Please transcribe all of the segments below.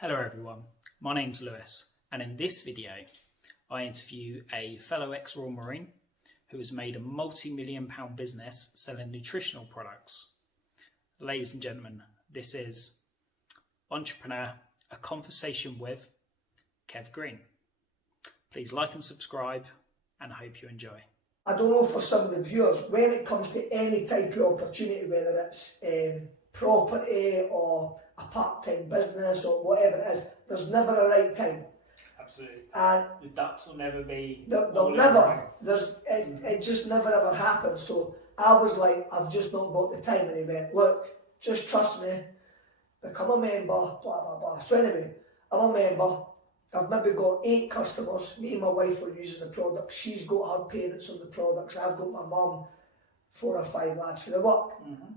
Hello everyone, my name's Lewis, and in this video I interview a fellow ex-Royal Marine who has made a multi-million pound business selling nutritional products. Ladies and gentlemen, this is Entrepreneur, a conversation with Kev Green. Please like and subscribe, and I hope you enjoy. I don't know for some of the viewers, when it comes to any type of opportunity, whether it's property or a part-time business or whatever it is, there's never a right time. Absolutely. And the ducks will never be... They'll never. It just never ever happens. So I was like, I've just not got the time. And he went, look, just trust me, become a member, blah, blah, blah. So anyway, I'm a member. I've maybe got 8 customers. Me and my wife were using the product. She's got her parents on the products. I've got my mum, 4 or 5 lads for the work.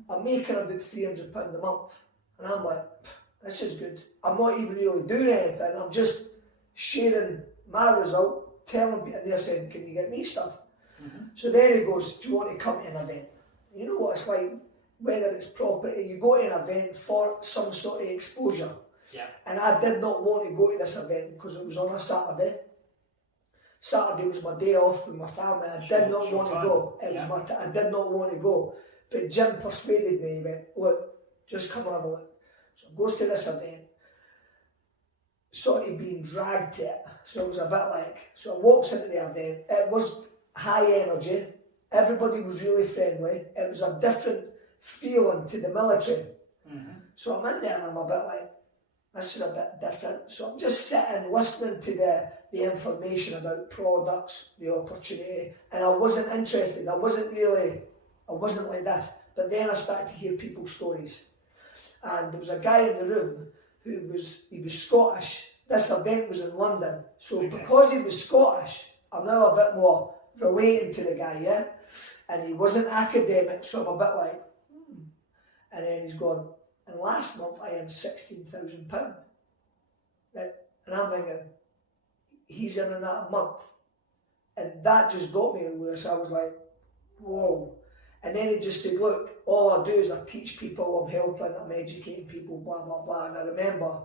I'm making about £300 a month. And I'm like, this is good. I'm not even really doing anything. I'm just sharing my result, telling people, and they're saying, can you get me stuff? So then he goes, do you want to come to an event? You know what it's like, whether it's property, you go to an event for some sort of exposure. Yeah. And I did not want to go to this event because it was on a Saturday. Saturday was my day off with my family. I did not want to go. I did not want to go. But Jim persuaded me. He went, look, just come and have a look. So I goes to this event, sort of being dragged to it. So it was a bit like, so I walks into the event. It was high energy. Everybody was really friendly. It was a different feeling to the military. So I'm in there and I'm a bit like, this is a bit different. So I'm just sitting, listening to the information about products, the opportunity, and I wasn't interested. I wasn't like this. But then I started to hear people's stories. And there was a guy in the room he was Scottish. This event was in London. So because he was Scottish, I'm now a bit more relating to the guy, yeah? And he wasn't academic, so I'm a bit like, And then he's gone, and last month I earned £16,000. And I'm thinking, he's in and out a month. And that just got me, Lewis. I was like, whoa. And then he just said, look, all I do is I teach people, I'm helping, I'm educating people, blah, blah, blah. And I remember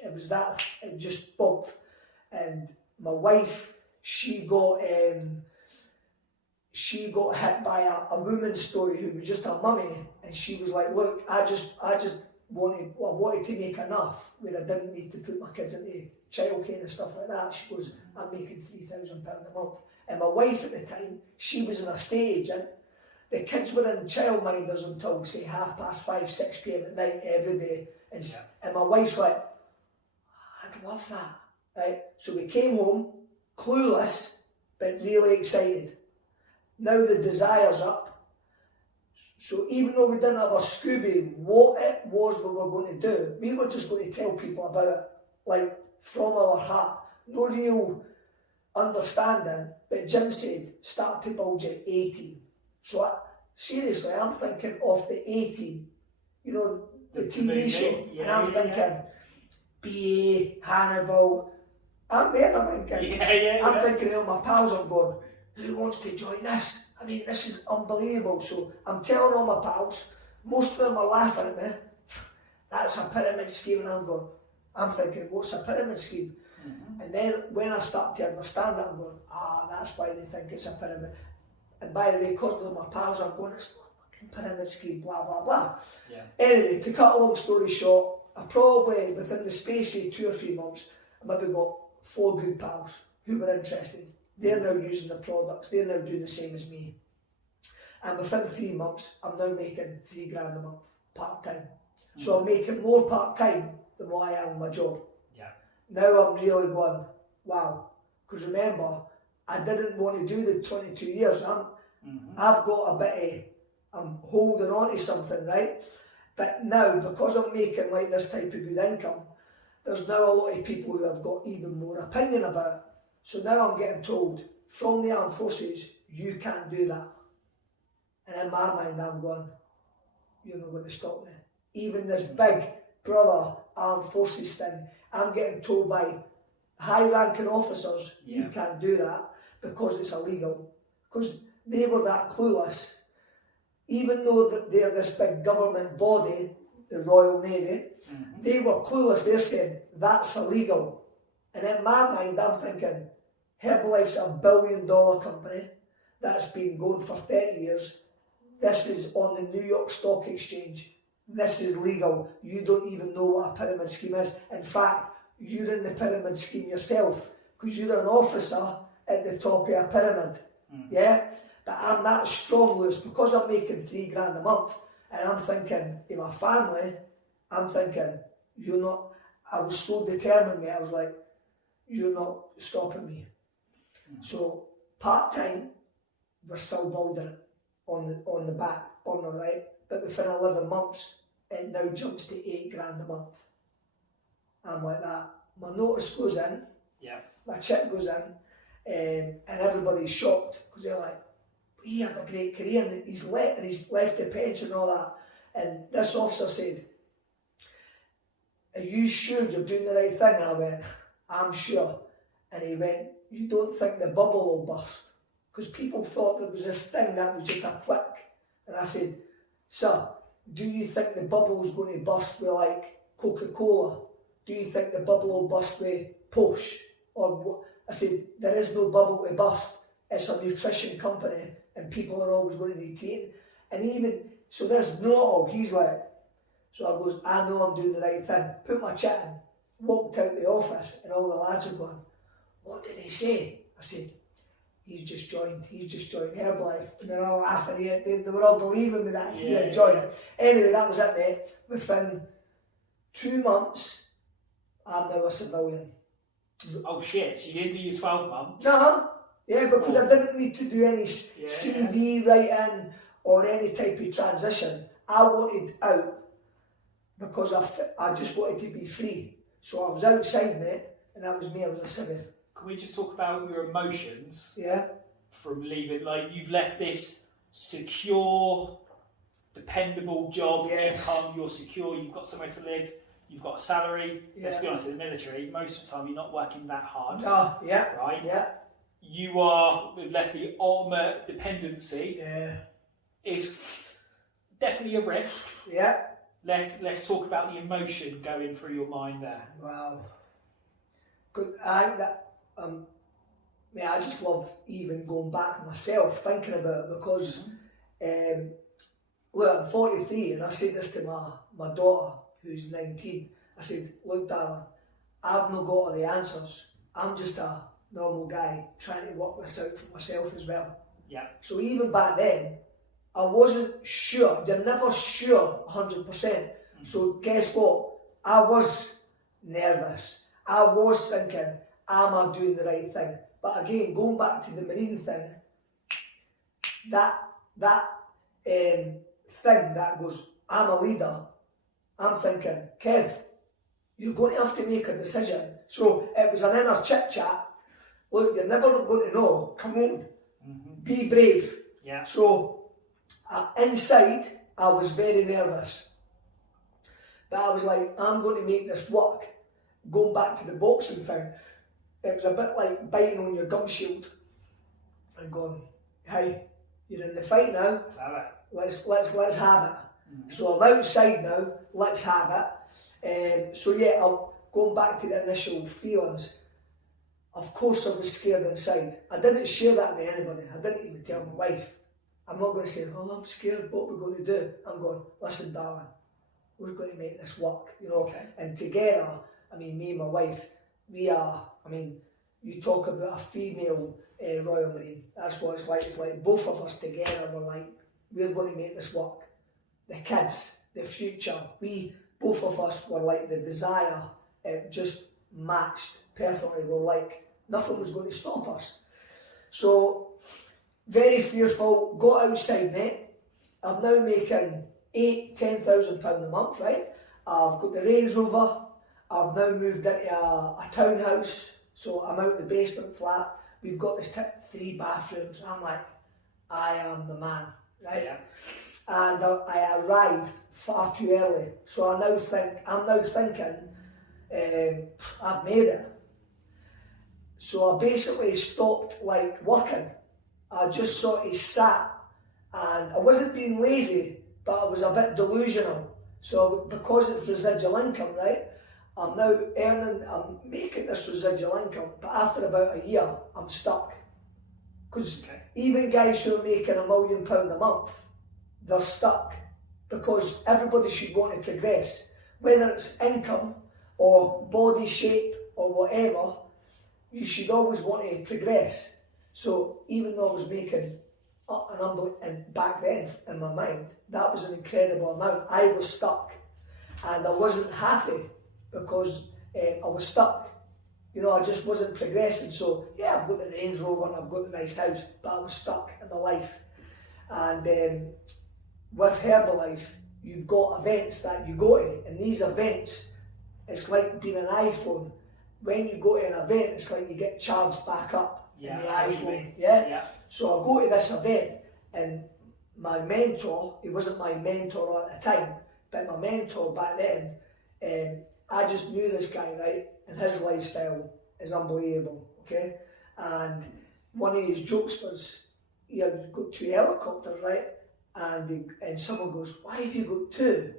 it was that, it just bumped. And my wife, she got hit by a woman's story who was just a mummy. And she was like, look, I just wanted to make enough where I didn't need to put my kids into childcare and stuff like that. She goes, I'm making £3,000 a month. And my wife at the time, she was an estate agent. The kids were in childminders until, say, 5:30, 6 p.m. at night every day. And my wife's like, I'd love that. Right? So we came home, clueless, but really excited. Now the desire's up. So even though we didn't have a Scooby, what it was we were going to do, we were just going to tell people about it, like from our heart. No real understanding, but Jim said, start to build your 18. So seriously, I'm thinking of the 18, you know, the TV show, and I'm thinking, BA, Hannibal, I'm there, I'm thinking, I'm thinking of my pals, I'm going, who wants to join this? I mean, this is unbelievable. So I'm telling all my pals, most of them are laughing at me, that's a pyramid scheme, and I'm thinking, what's a pyramid scheme? And then when I start to understand it, I'm going, that's why they think it's a pyramid. And by the way, because of my pals, I'm going, it's not a fucking pyramid scheme, blah, blah, blah. Anyway, to cut a long story short, I probably, within the space of 2 or 3 months, I maybe got 4 good pals who were interested. They're now using the products, they're now doing the same as me. And within 3 months, I'm now making £3,000 a month, part-time. So I'm making more part-time than what I am in my job. Now I'm really going, wow. Because remember, I didn't want to do the 22 years. I've got a bit of, I'm holding on to something, right? But now, because I'm making like this type of good income, there's now a lot of people who have got even more opinion about it. So now I'm getting told, from the armed forces, you can't do that. And in my mind, I'm going, you're not going to stop me. Even this big brother armed forces thing, I'm getting told by high-ranking officers, you can't do that because it's illegal. Because they were that clueless. Even though that they're this big government body, the Royal Navy, they were clueless. They're saying that's illegal. And in my mind, I'm thinking, Herbalife's $1 billion company that's been going for 30 years. This is on the New York Stock Exchange. This is legal. You don't even know what a pyramid scheme is. In fact, you're in the pyramid scheme yourself because you're an officer at the top of a pyramid. Yeah? But I'm that strong, Lewis, because I'm making $3,000 a month, and I'm thinking, in my family, I'm thinking, you're not, I was so determined, mate, I was like, you're not stopping me. So, part-time, we're still building it on the back burner, right? But within 11 months, it now jumps to $8,000 a month. I'm like that. My notice goes in, my check goes in, and everybody's shocked because they're like, he had a great career and he's left the pension and all that. And this officer said, are you sure you're doing the right thing? And I went, I'm sure. And he went, you don't think the bubble will burst? Because people thought there was this thing that was just a quick. And I said, sir, do you think the bubble was going to burst with like Coca-Cola? Do you think the bubble will burst with Posh? Or what? I said, there is no bubble to burst. It's a nutrition company and people are always going to be taken. And even, so there's no all. He's like, so I goes, I know I'm doing the right thing. Put my chat in, walked out the office and all the lads are going, what did he say? I said, he's just joined Herbalife. And they're all laughing at it. They were all believing me that he had joined. Anyway, that was it, mate. Within 2 months, I'm now a civilian. Oh shit, so you didn't do your 12 months? No, yeah, because I didn't need to do any CV writing or any type of transition. I wanted out because I just wanted to be free. So I was outside, mate, and that was me, I was a civilian. Can we just talk about your emotions? Yeah. From leaving, like you've left this secure, dependable job, income, you're secure, you've got somewhere to live, you've got a salary. Let's be honest, in the military, most of the time you're not working that hard. Right? Yeah. You are, we've left the ultimate dependency. Yeah. It's definitely a risk. Yeah. Let's talk about the emotion going through your mind there. Wow. Good. I think that I just love even going back myself, thinking about it because look, I'm 43 and I say this to my daughter who's 19. I said, look darling, I've not got all the answers. I'm just a normal guy trying to work this out for myself as well. Yeah. So even back then, I wasn't sure. You're never sure 100%. So guess what? I was nervous. I was thinking, am I doing the right thing? But again, going back to the Marine thing, that thing that goes, I'm a leader, I'm thinking, Kev, you're going to have to make a decision. So it was an inner chit chat. Look, you're never going to know. Come on, be brave. Yeah. So inside, I was very nervous. But I was like, I'm going to make this work. Going back to the boxing thing, it was a bit like biting on your gum shield and going, hey, you're in the fight now. Let's have it. Let's have it. So I'm outside now. Let's have it. So yeah, going back to the initial feelings. Of course, I was scared inside. I didn't share that with anybody. I didn't even tell my wife. I'm not going to say, oh, I'm scared. What we're going to do? I'm going, listen, darling, we're going to make this work. You know. Okay. And together. I mean, me and my wife, we are, I mean, you talk about a female Royal Marine, that's what it's like. It's like both of us together, we're like, we're going to make this work. The kids, the future, both of us were like the desire, it just matched perfectly. We're like, nothing was going to stop us. So, very fearful, got outside, mate. I'm now making £10,000 a month, right? I've got the Range Rover. I've now moved into a townhouse, so I'm out the basement flat. We've got this 3 bathrooms. I'm like, I am the man, right? Yeah. And I arrived far too early, so I'm now thinking, I've made it. So I basically stopped like working. I just sort of sat, and I wasn't being lazy, but I was a bit delusional. So because it's residual income, right, I'm now I'm making this residual income, but after about a year, I'm stuck. Because even guys who are making £1 million a month, they're stuck. Because everybody should want to progress. Whether it's income or body shape or whatever, you should always want to progress. So even though I was making and back then in my mind, that was an incredible amount, I was stuck. And I wasn't happy because I was stuck. You know, I just wasn't progressing. So yeah, I've got the Range Rover and I've got the nice house, but I was stuck in my life. And with Herbalife, you've got events that you go to, and these events, it's like being an iPhone. When you go to an event, it's like you get charged back up in the iPhone. Yeah? So I go to this event, and my mentor, he wasn't my mentor at the time, but my mentor back then, I just knew this guy, right? And his lifestyle is unbelievable, okay? And one of his jokes was, he had got 2 helicopters, right? And someone goes, why have you got 2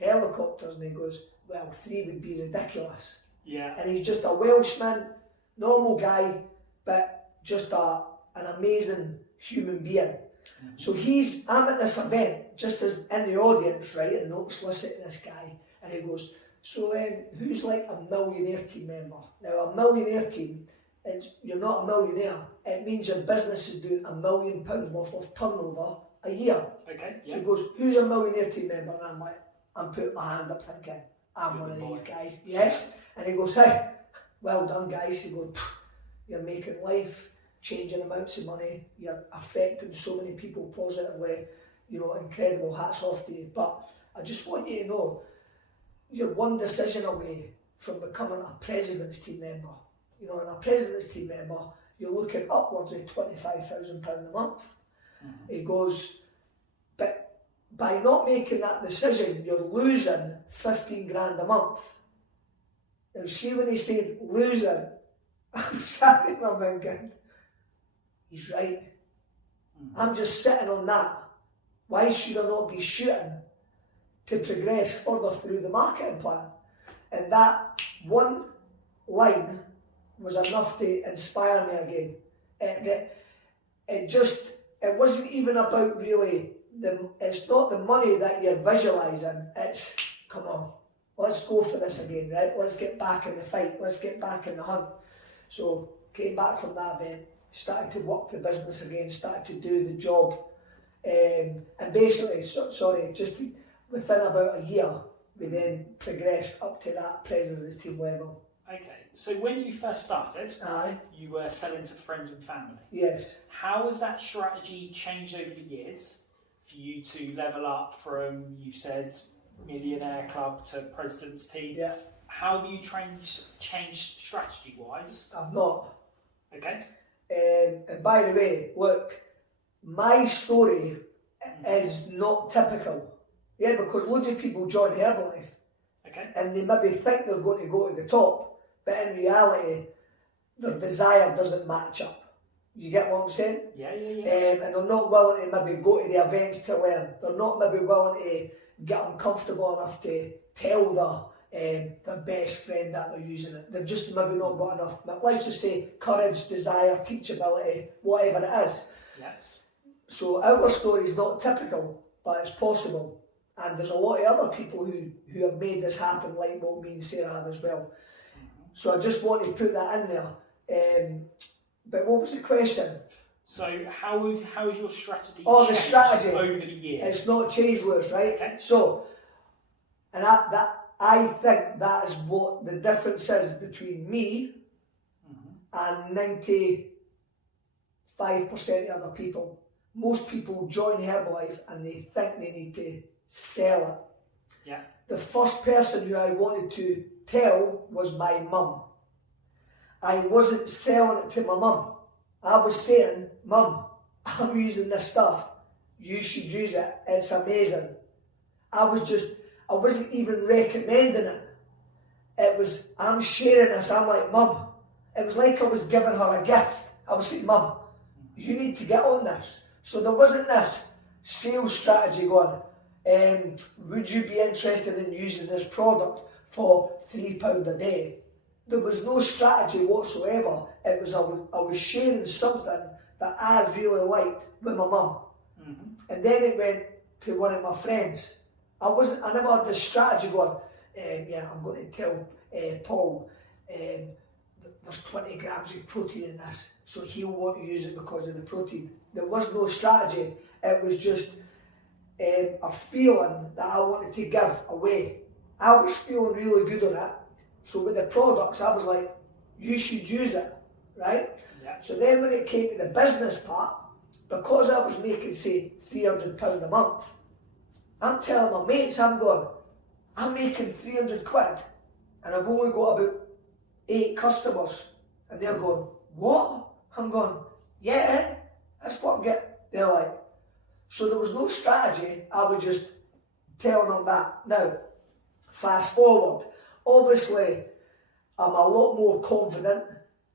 helicopters? And he goes, well, 3 would be ridiculous. Yeah. And he's just a Welshman, normal guy, but just an amazing human being. So I'm at this event, just as in the audience, right, and Noakes listening to this guy, and he goes, so who's like a millionaire team member? Now a millionaire team, you're not a millionaire, it means your business is doing £1 million worth of turnover a year. Okay. So he goes, who's a millionaire team member? And I'm like, I'm putting my hand up thinking, I'm one of these guys. Yes. And he goes, hey, well done guys. He goes, you're making life changing amounts of money, you're affecting so many people positively, you know, incredible, hats off to you. But I just want you to know, you're one decision away from becoming a president's team member. You know, and a president's team member, you're looking upwards of £25,000 a month. He goes, but by not making that decision, you're losing 15 grand a month. Now see when he said losing, I'm sat there and I'm thinking, he's right. I'm just sitting on that. Why should I not be shooting to progress further through the marketing plan? And that one line was enough to inspire me again. It wasn't even about really, it's not the money that you're visualising, it's, come on, let's go for this again, right? Let's get back in the fight, let's get back in the hunt. So, came back from that event, started to work the business again, started to do the job. And basically, just within about a year, we then progressed up to that president's team level. Okay, so when you first started, you were selling to friends and family. Yes. How has that strategy changed over the years for you to level up from, you said, millionaire club to president's team? Yeah. How have you changed strategy-wise? I've not. Okay. And by the way, look, my story is not typical. Yeah, because loads of people join Herbalife. Okay. And they maybe think they're going to go to the top, but in reality, their desire doesn't match up. You get what I'm saying? Yeah. And they're not willing to maybe go to the events to learn. They're not maybe willing to get uncomfortable enough to tell their best friend that they're using it. They've just maybe not got enough, let's just say, courage, desire, teachability, whatever it is. Yes. So our story is not typical, but it's possible. And there's a lot of other people who have made this happen, like what me and Sarah have as well. So I just want to put that in there. But what was the question? So how has your strategy changed the strategy over the years? It's not changed, Lewis, right? Okay. So, and I think that is what the difference is between me and 95% of other people. Most people join Herbalife and they think they need to sell it. Yeah. The first person who I wanted to tell was my mum. I wasn't selling it to my mum. I was saying, Mum, I'm using this stuff. You should use it. It's amazing. I wasn't even recommending it. It was, I'm sharing this. I'm like, Mum. It was like I was giving her a gift. I was saying, Mum, you need to get on this. So there wasn't this sales strategy going, Would you be interested in using this product for £3 a day? There was no strategy whatsoever. It was I was sharing something that I really liked with my mum. And then it went to one of my friends. I never had this strategy going, yeah, I'm going to tell Paul there's 20 grams of protein in this, so he'll want to use it because of the protein. There was no strategy. It was just a feeling that I wanted to give away. I was feeling really good on it. So with the products, I was like, you should use it, right? Yeah. So then when it came to the business part, because I was making, say, £300 a month, I'm telling my mates, I'm making 300 quid and I've only got about 8 customers. And they're going, what? I'm going, yeah, that's what I'm getting. They're like, so there was no strategy, I was just telling them that. Now, fast forward, obviously, I'm a lot more confident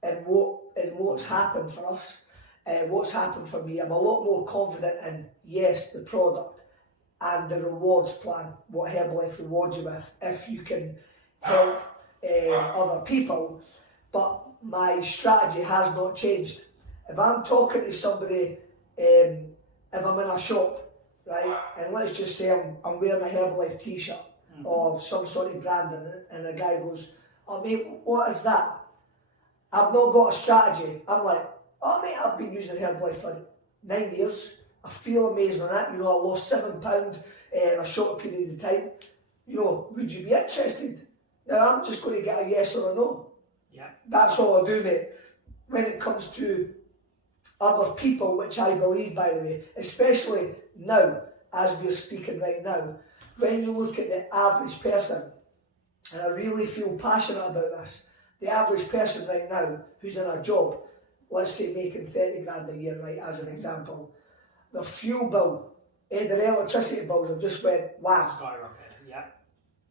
in what's happened for us, what's happened for me. I'm a lot more confident in, yes, the product and the rewards plan, what Herbalife rewards you with, if you can help other people. But my strategy has not changed. If I'm talking to somebody, if I'm in a shop, right, and let's just say I'm wearing a Herbalife t-shirt or some sort of branding, and a guy goes, oh mate, what is that? I've not got a strategy. I'm like, oh mate, I've been using Herbalife for 9 years. I feel amazing on it. You know, I lost £7 in a short period of time. You know, would you be interested? Now I'm just going to get a yes or a no. Yeah. That's all I do, mate. When it comes to other people, which I believe, by the way, especially now, as we're speaking right now, when you look at the average person, and I really feel passionate about this, the average person right now who's in a job, let's say making 30 grand a year, right, as an example, the fuel bill, their electricity bills have just went wham. Skyrocketed, yeah.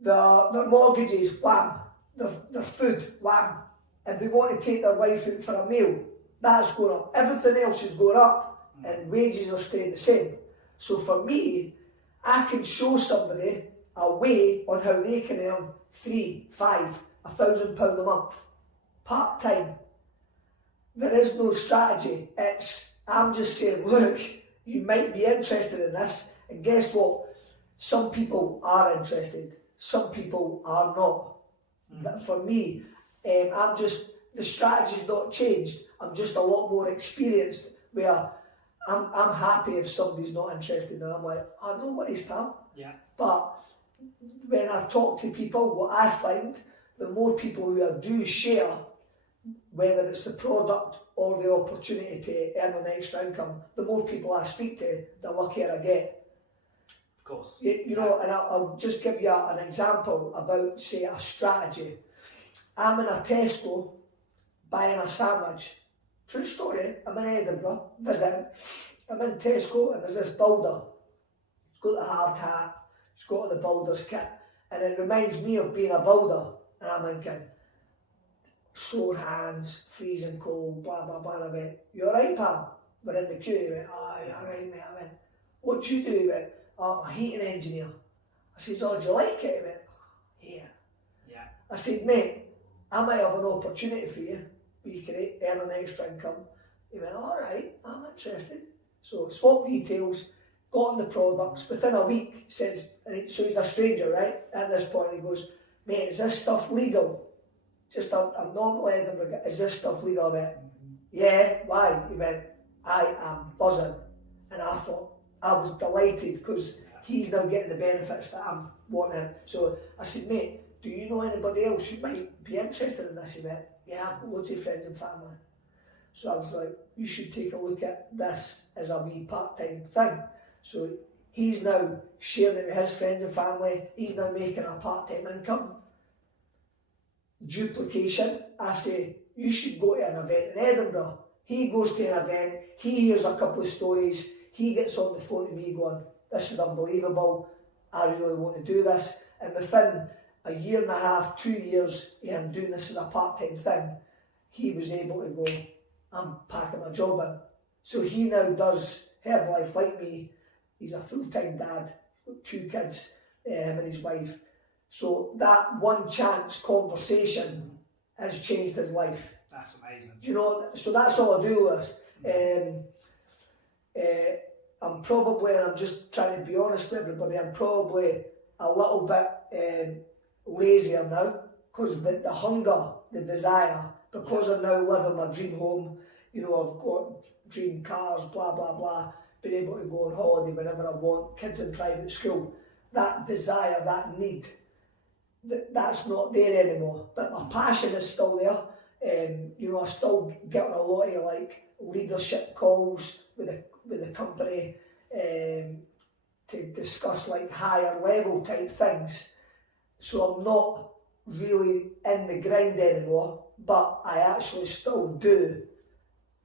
Their mortgages, wham. Their food, wham. If they want to take their wife out for a meal, that's going up. Everything else is going up and wages are staying the same. So for me, I can show somebody a way on how they can earn £3,000, £5,000, £1,000 a month, part-time. There is no strategy. I'm just saying, look, you might be interested in this, and guess what? Some people are interested, some people are not. For me, the strategy's not changed. I'm just a lot more experienced, where I'm happy if somebody's not interested now. I'm like, oh, no worries, pal. Yeah. But when I talk to people, what I find, the more people who I do share, whether it's the product or the opportunity to earn an extra income, the more people I speak to, the luckier I get. Of course. You know, and I'll just give you an example about, say, a strategy. I'm in a Tesco buying a sandwich. True story, I'm in Edinburgh visiting. I'm in Tesco and there's this builder. He's got the hard hat, he's got the builder's kit, and it reminds me of being a builder. And I'm thinking, sore hands, freezing cold, blah blah blah. I went, you alright, pal? We're in the queue. He went, oh, you alright, mate? I went, what do you do? He went, oh, I'm a heating engineer. I said, oh, do you like it? He went, yeah. Yeah. I said, mate, I might have an opportunity for you where you can earn an extra income. He went, all right, I'm interested. So swap details, got on the products. Within a week, says, so he's a stranger, right? At this point, he goes, mate, is this stuff legal? Just a normal Edinburgh guy, is this stuff legal? I went, yeah, why? He went, I am buzzing. And I thought, I was delighted because he's now getting the benefits that I'm wanting. So I said, mate, do you know anybody else who might be interested in this? He went, yeah, I've got loads of friends and family. So I was like, you should take a look at this as a wee part-time thing. So he's now sharing it with his friends and family. He's now making a part-time income. Duplication. I say, you should go to an event in Edinburgh. He goes to an event, he hears a couple of stories, he gets on the phone to me going, this is unbelievable, I really want to do this. And within a year and a half, 2 years of him doing this as a part-time thing, he was able to go, I'm packing my job in. So he now does Herbalife like me. He's a full-time dad, 2 kids, him and his wife. So that one chance conversation has changed his life. That's amazing. You know, so that's all I do, Lewis. I'm probably, and I'm just trying to be honest with everybody, I'm probably a little bit lazier now, because the hunger, the desire, because I now live in my dream home, you know, I've got dream cars, blah, blah, blah, been able to go on holiday whenever I want, kids in private school, that desire, that need, that's not there anymore. But my passion is still there. You know, I still get on a lot of like leadership calls with the company to discuss like higher level type things. So I'm not really in the grind anymore, but I actually still do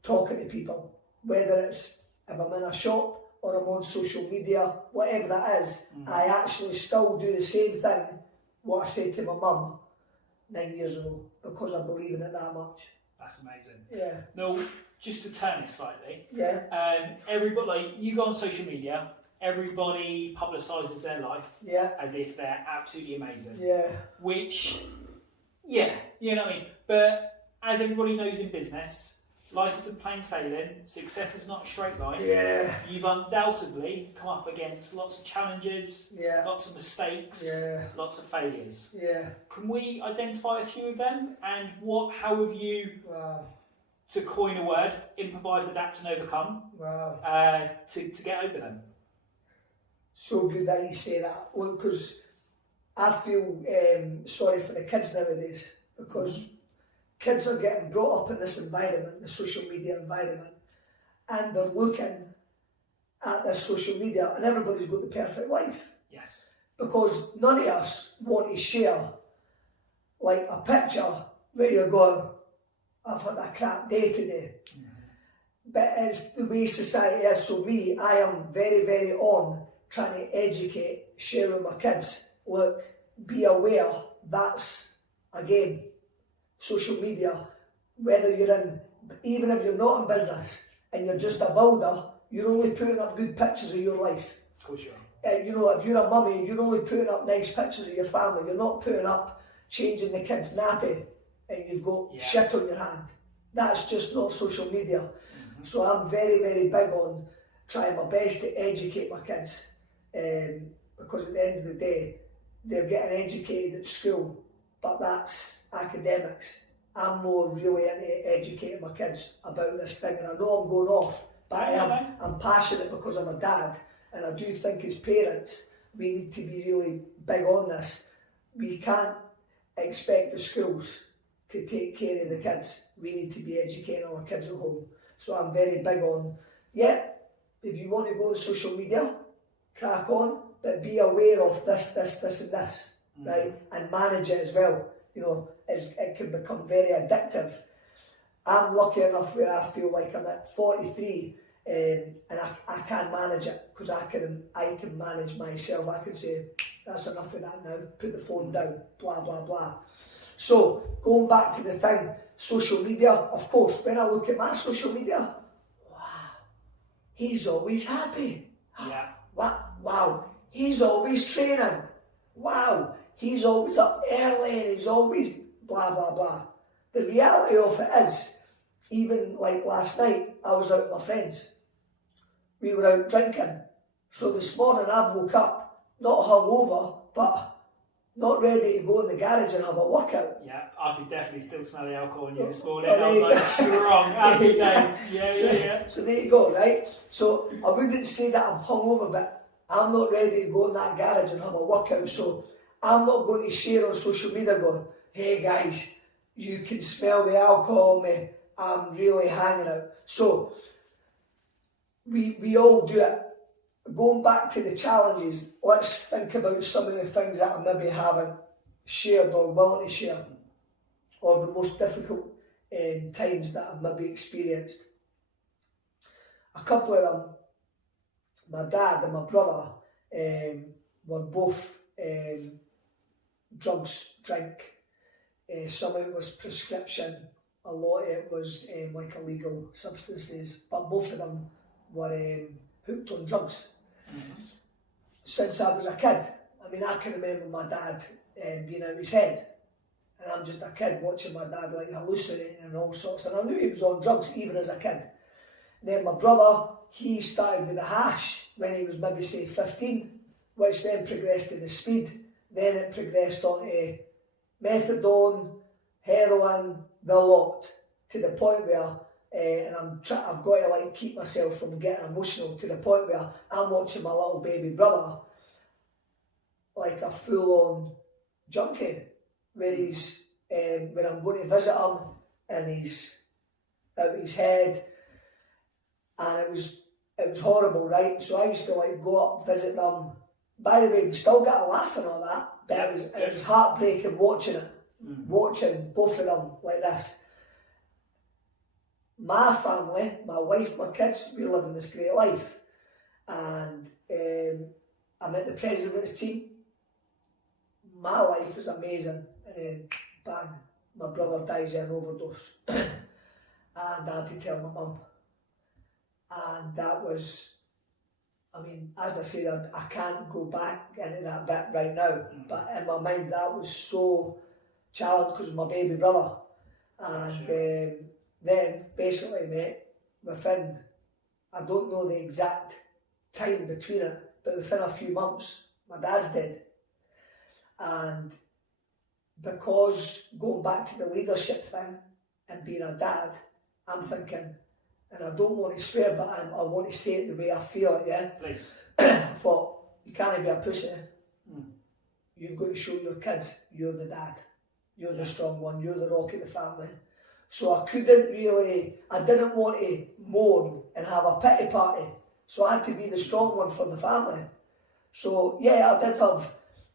talking to people, whether it's if I'm in a shop or I'm on social media, whatever that is. I actually still do the same thing what I said to my mum 9 years ago, because I believe in it that much. That's amazing. Yeah. No, just to turn it slightly. Yeah. Everybody, like, you go on social media, everybody publicises their life as if they're absolutely amazing. Yeah. Which, yeah, you know what I mean. But as everybody knows in business, life isn't plain sailing. Success is not a straight line. Yeah. You've undoubtedly come up against lots of challenges, lots of mistakes, lots of failures. Yeah. Can we identify a few of them? And how have you, to coin a word, improvise, adapt and overcome, to get over them? So good that you say that. Look, because I feel sorry for the kids nowadays, because kids are getting brought up in this environment, the social media environment, and they're looking at this social media, and everybody's got the perfect life. Yes. Because none of us want to share like a picture where you're going, I've had a crap day today. But it's the way society is. So I am very, very on trying to educate, share with my kids. Look, be aware that's, again, social media, whether you're in, even if you're not in business and you're just a builder, you're only putting up good pictures of your life. Of course you are. You know, if you're a mummy, you're only putting up nice pictures of your family. You're not putting up changing the kid's nappy and you've got shit on your hand. That's just not social media. So I'm very, very big on trying my best to educate my kids, because at the end of the day, they're getting educated at school, but that's academics. I'm more really into educating my kids about this thing, and I know I'm going off, but I'm passionate because I'm a dad, and I do think as parents we need to be really big on this. We can't expect the schools to take care of the kids. We need to be educating our kids at home. So I'm very big on, if you want to go on social media, crack on, but be aware of this and this, right? And manage it as well. You know, it can become very addictive. I'm lucky enough where I feel like I'm at 43 and I can manage it, because I can manage myself. I can say, that's enough of that now, put the phone down, blah, blah, blah. So, going back to the thing, social media, of course, when I look at my social media, wow, he's always happy. Yeah. Wow, he's always training. Wow, he's always up early and he's always blah, blah, blah. The reality of it is, even like last night, I was out with my friends. We were out drinking. So this morning I woke up, not hungover, but not ready to go in the garage and have a workout. Yeah, I could definitely still smell the alcohol in you this morning. I was like, strong, happy days. Yeah. So there you go, right? So I wouldn't say that I'm hungover, but I'm not ready to go in that garage and have a workout. So I'm not going to share on social media going, hey guys, you can smell the alcohol on me. I'm really hanging out. So we all do it. Going back to the challenges, let's think about some of the things that I maybe haven't shared or willing to share, or the most difficult times that I've maybe experienced. A couple of them, my dad and my brother were both drink. Some of it was prescription, a lot of it was like illegal substances, but both of them were hooked on drugs. since I was a kid. I mean, I can remember my dad being out his head, and I'm just a kid watching my dad like hallucinating and all sorts, and I knew he was on drugs even as a kid. Then my brother, he started with the hash when he was maybe say 15, which then progressed to the speed. Then it progressed on to methadone, heroin, the lot, to the point where, and I've got to like keep myself from getting emotional, to the point where I'm watching my little baby brother like a full-on junkie, where he's, when I'm going to visit him and he's out his head, and it was horrible, right? So I used to like go up, visit them. By the way, we still got a laugh and all that, but it was heartbreaking watching it, watching both of them like this. My family, my wife, my kids, we're living this great life, and I'm at the president's team. My life is amazing, and then bang, my brother dies of an overdose, and I had to tell my mum. And that was, I mean, as I said, I can't go back into that bit right now, but in my mind that was so challenged because of my baby brother. And then basically, mate, within, I don't know the exact time between it, but within a few months, my dad's dead. And because going back to the leadership thing and being a dad, I'm thinking, and I don't want to swear, but I want to say it the way I feel it, yeah? Please. I thought, you can't be a pussy. You've got to show your kids you're the dad. You're the strong one. You're the rock of the family. So I didn't want to mourn and have a pity party. So I had to be the strong one for the family. So yeah, I did have,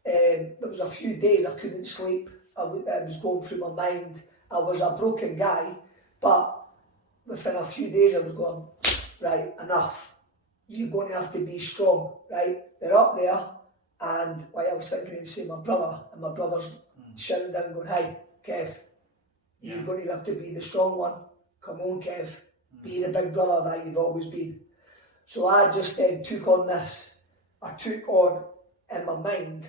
there was a few days I couldn't sleep. It was going through my mind. I was a broken guy, but within a few days I was going, right, enough. You're going to have to be strong, right? They're up there, and like I was thinking to say my brother, and my brother's shouting down going, hey, Kev, you're going to have to be the strong one. Come on, Kev, be the big brother that you've always been. So I just then took on this. I took on, in my mind,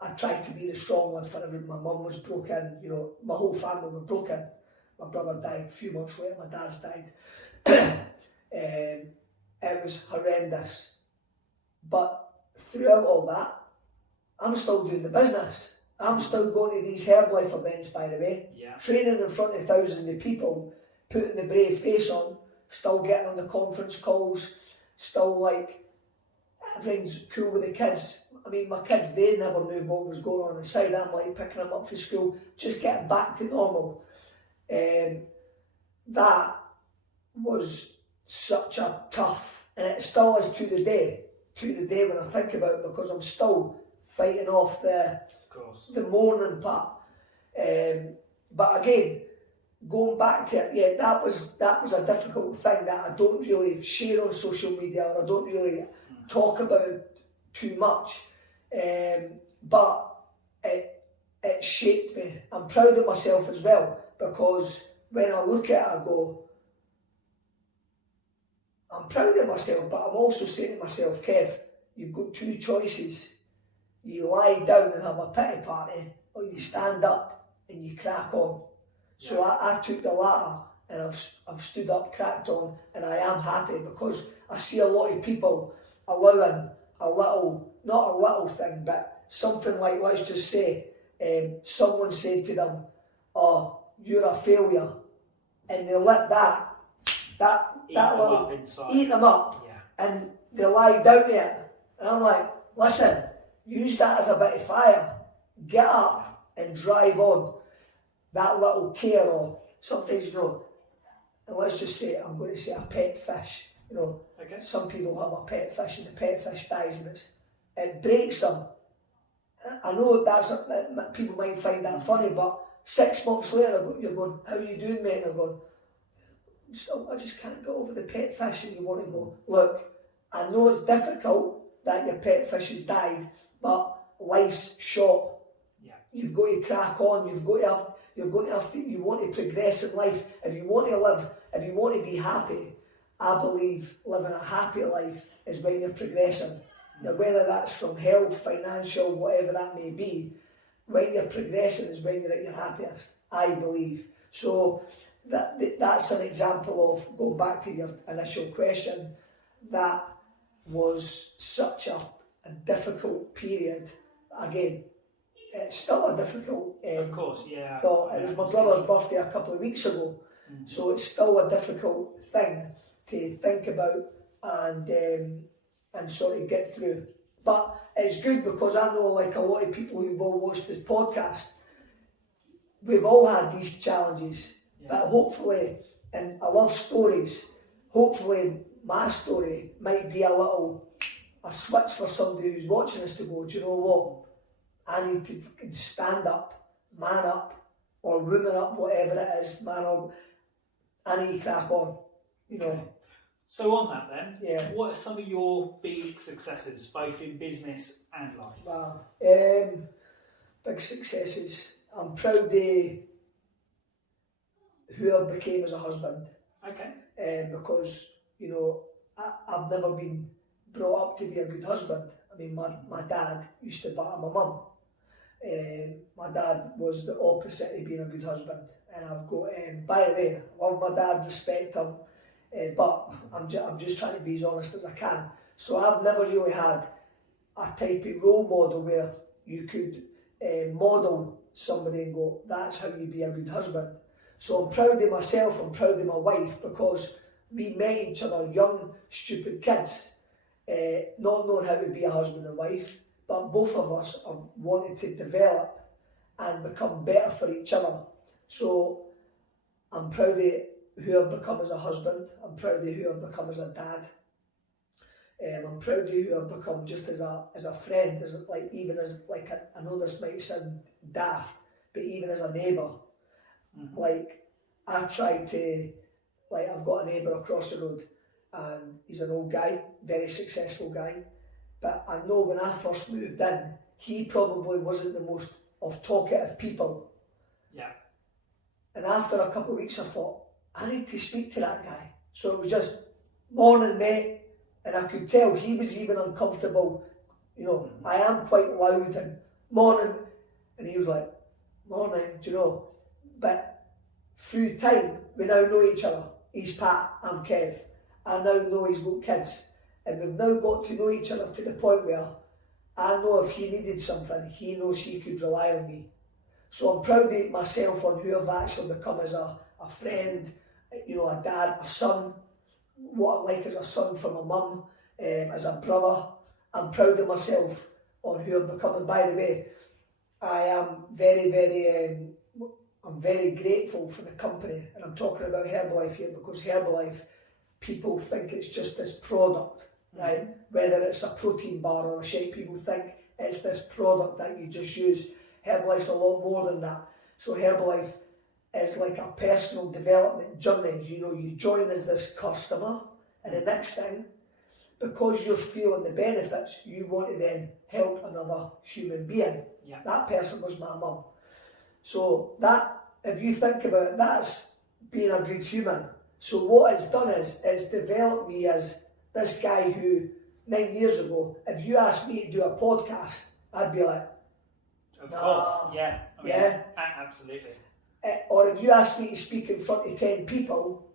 I tried to be the strong one for everyone. My mum was broken, you know, my whole family were broken. My brother died a few months later, my dad's died. It was horrendous. But throughout all that, I'm still doing the business. I'm still going to these Herbalife events, by the way, training in front of thousands of people, putting the brave face on, still getting on the conference calls, still like, everything's cool with the kids. I mean, my kids, they never knew what was going on inside. I'm like picking them up for school, just getting back to normal. That was such a tough, and it still is to the day when I think about it, because I'm still fighting off the mourning part. But again, going back to it, that was a difficult thing that I don't really share on social media, or I don't really talk about too much. But it shaped me. I'm proud of myself as well, because when I look at it, I go, I'm proud of myself, but I'm also saying to myself, Kev, you've got two choices. You lie down and have a pity party, or you stand up and you crack on. So I took the latter, and I've stood up, cracked on, and I am happy, because I see a lot of people allowing a little, not a little thing, but something like, let's just say, someone said to them, oh, you're a failure, and they let that little eat them up, and they lie down there, and I'm like, listen, use that as a bit of fire, get up and drive on. That little care, or sometimes, you know, and let's just say, I'm going to say a pet fish, you know, some people have a pet fish and the pet fish dies, and it breaks them. I know people might find that funny, but 6 months later you're going, how are you doing, mate? And they're going, I just can't get over the pet fish. And you want to go, look, I know it's difficult that your pet fish has died, but life's short. You've got to crack on. You want to progress in life. If you want to live, if you want to be happy, I believe living a happy life is when you're progressing. Now, whether that's from health, financial, whatever that may be, when you're progressing is when you're at your happiest, I believe. So that's an example of, going back to your initial question, that was such a difficult period. Again, it's still a difficult of course, yeah. thought. It was my brother's birthday a couple of weeks ago, so it's still a difficult thing to think about and sort of get through. But it's good because I know, like a lot of people who will watch this podcast, we've all had these challenges, but hopefully, and I love stories, hopefully my story might be a switch for somebody who's watching us to go, do you know what, I need to stand up, man up, or woman up, whatever it is, I need to crack on, you know. Okay. So on that then, what are some of your big successes, both in business and life? Wow. Big successes. I'm proud of who I became as a husband. Okay. Because, you know, I've never been brought up to be a good husband. I mean, my dad used to batter my mum. My dad was the opposite of being a good husband. And I've got, by the way, I love my dad, respect him, but I'm just trying to be as honest as I can. So I've never really had a type of role model where you could model somebody and go, that's how you be a good husband. So I'm proud of myself, I'm proud of my wife, because we met each other young, stupid kids, not knowing how to be a husband and wife, but both of us have wanted to develop and become better for each other. So I'm proud of who I've become as a husband, I'm proud of who I've become as a dad, I'm proud of who I've become just as a friend, I know this might sound daft, but even as a neighbour. Like, I tried to, like, I've got a neighbour across the road and he's an old guy, very successful guy, but I know when I first moved in, he probably wasn't the most of talkative people. Yeah. And after a couple of weeks I thought, I need to speak to that guy. So it was just, morning mate, and I could tell he was even uncomfortable. You know, I am quite loud and morning, and he was like, morning, do you know? But through time, we now know each other. He's Pat, I'm Kev. I now know he's got kids. And we've now got to know each other to the point where I know if he needed something, he knows he could rely on me. So I'm proud of myself on who I've actually become as a friend, you know, a dad, a son, what I'm like as a son for my mum, as a brother. I'm proud of myself on who I've become. And by the way, I am I'm very grateful for the company, and I'm talking about Herbalife here because Herbalife, people think it's just this product, right? Whether it's a protein bar or a shake, people think it's this product that you just use. Herbalife's a lot more than that. So Herbalife is like a personal development journey. You know, you join as this customer, and the next thing, because you're feeling the benefits, you want to then help another human being. Yeah. That person was my mum. So that, if you think about it, that's being a good human. So what it's done is, it's developed me as this guy who, 9 years ago, if you asked me to do a podcast, I'd be like, of course, yeah. I mean, yeah. Absolutely. Or if you asked me to speak in front of 10 people,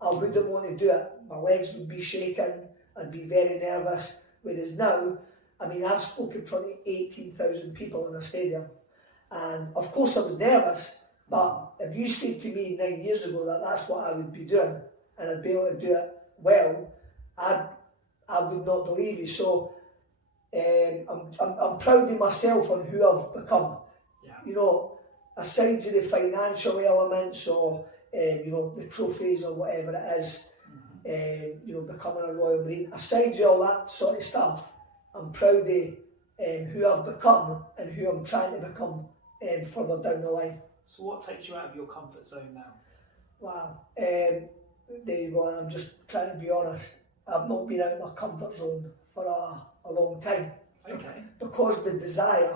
I wouldn't want to do it. My legs would be shaking, I'd be very nervous. Whereas now, I mean, I've spoken in front of 18,000 people in a stadium. And of course I was nervous, but if you said to me 9 years ago that that's what I would be doing, and I'd be able to do it well, I would not believe you. So I'm proud of myself on who I've become. Yeah. You know, aside to the financial elements or you know, the trophies or whatever it is, you know, becoming a Royal Marine, aside to all that sort of stuff, I'm proud of who I've become and who I'm trying to become further down the line. So what takes you out of your comfort zone now? Wow. There you go. I'm just trying to be honest. I've not been out of my comfort zone for a long time. Okay. Because the desire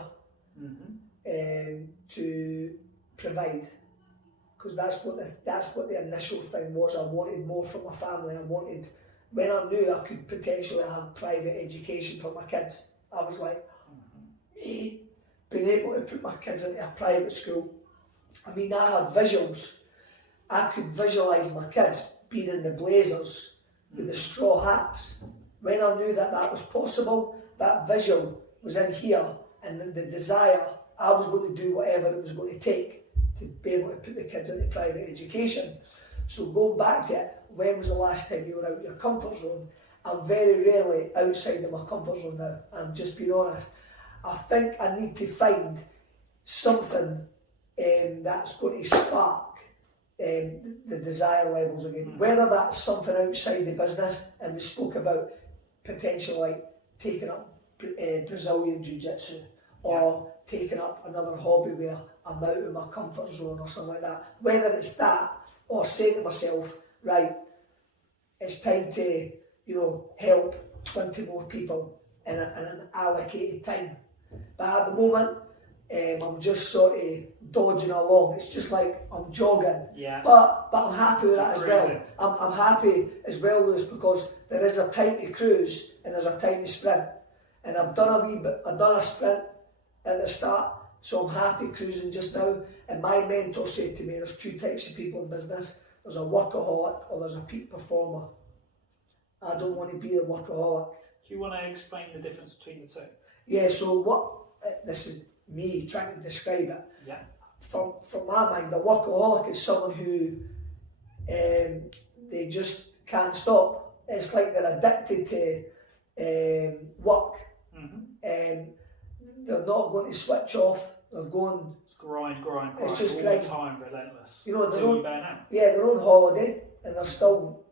to provide. because that's what the initial thing was. I wanted more for my family. When I knew I could potentially have private education for my kids, I was like, me being able to put my kids into a private school. I mean, I had visuals. I could visualise my kids being in the blazers with the straw hats. When I knew that was possible, that visual was in here, and the desire, I was going to do whatever it was going to take to be able to put the kids into private education. So going back to it, when was the last time you were out of your comfort zone? I'm very rarely outside of my comfort zone now. I'm just being honest. I think I need to find something that's going to spark the desire levels again. Whether that's something outside the business, and we spoke about potentially like taking up Brazilian Jiu-Jitsu, or taking up another hobby where I'm out of my comfort zone or something like that. Whether it's that, or saying to myself, right, it's time to, help 20 more people in an allocated time. But at the moment, I'm just sort of dodging along. It's just like I'm jogging. Yeah. But I'm happy with that as well. I'm happy as well, Lewis, because there is a time to cruise and there's a time to sprint. And I've done a sprint at the start, so I'm happy cruising just now. And my mentor said to me, there's two types of people in business. There's a workaholic or there's a peak performer. I don't want to be the workaholic. Do you want to explain the difference between the two? Yeah, so this is me trying to describe it. Yeah. From my mind, a workaholic is someone who they just can't stop. It's like they're addicted to work. They're not going to switch off. They're going. It's grind. It's just all grind. the time, relentless. Until you burn out. Yeah, they're on holiday and they're still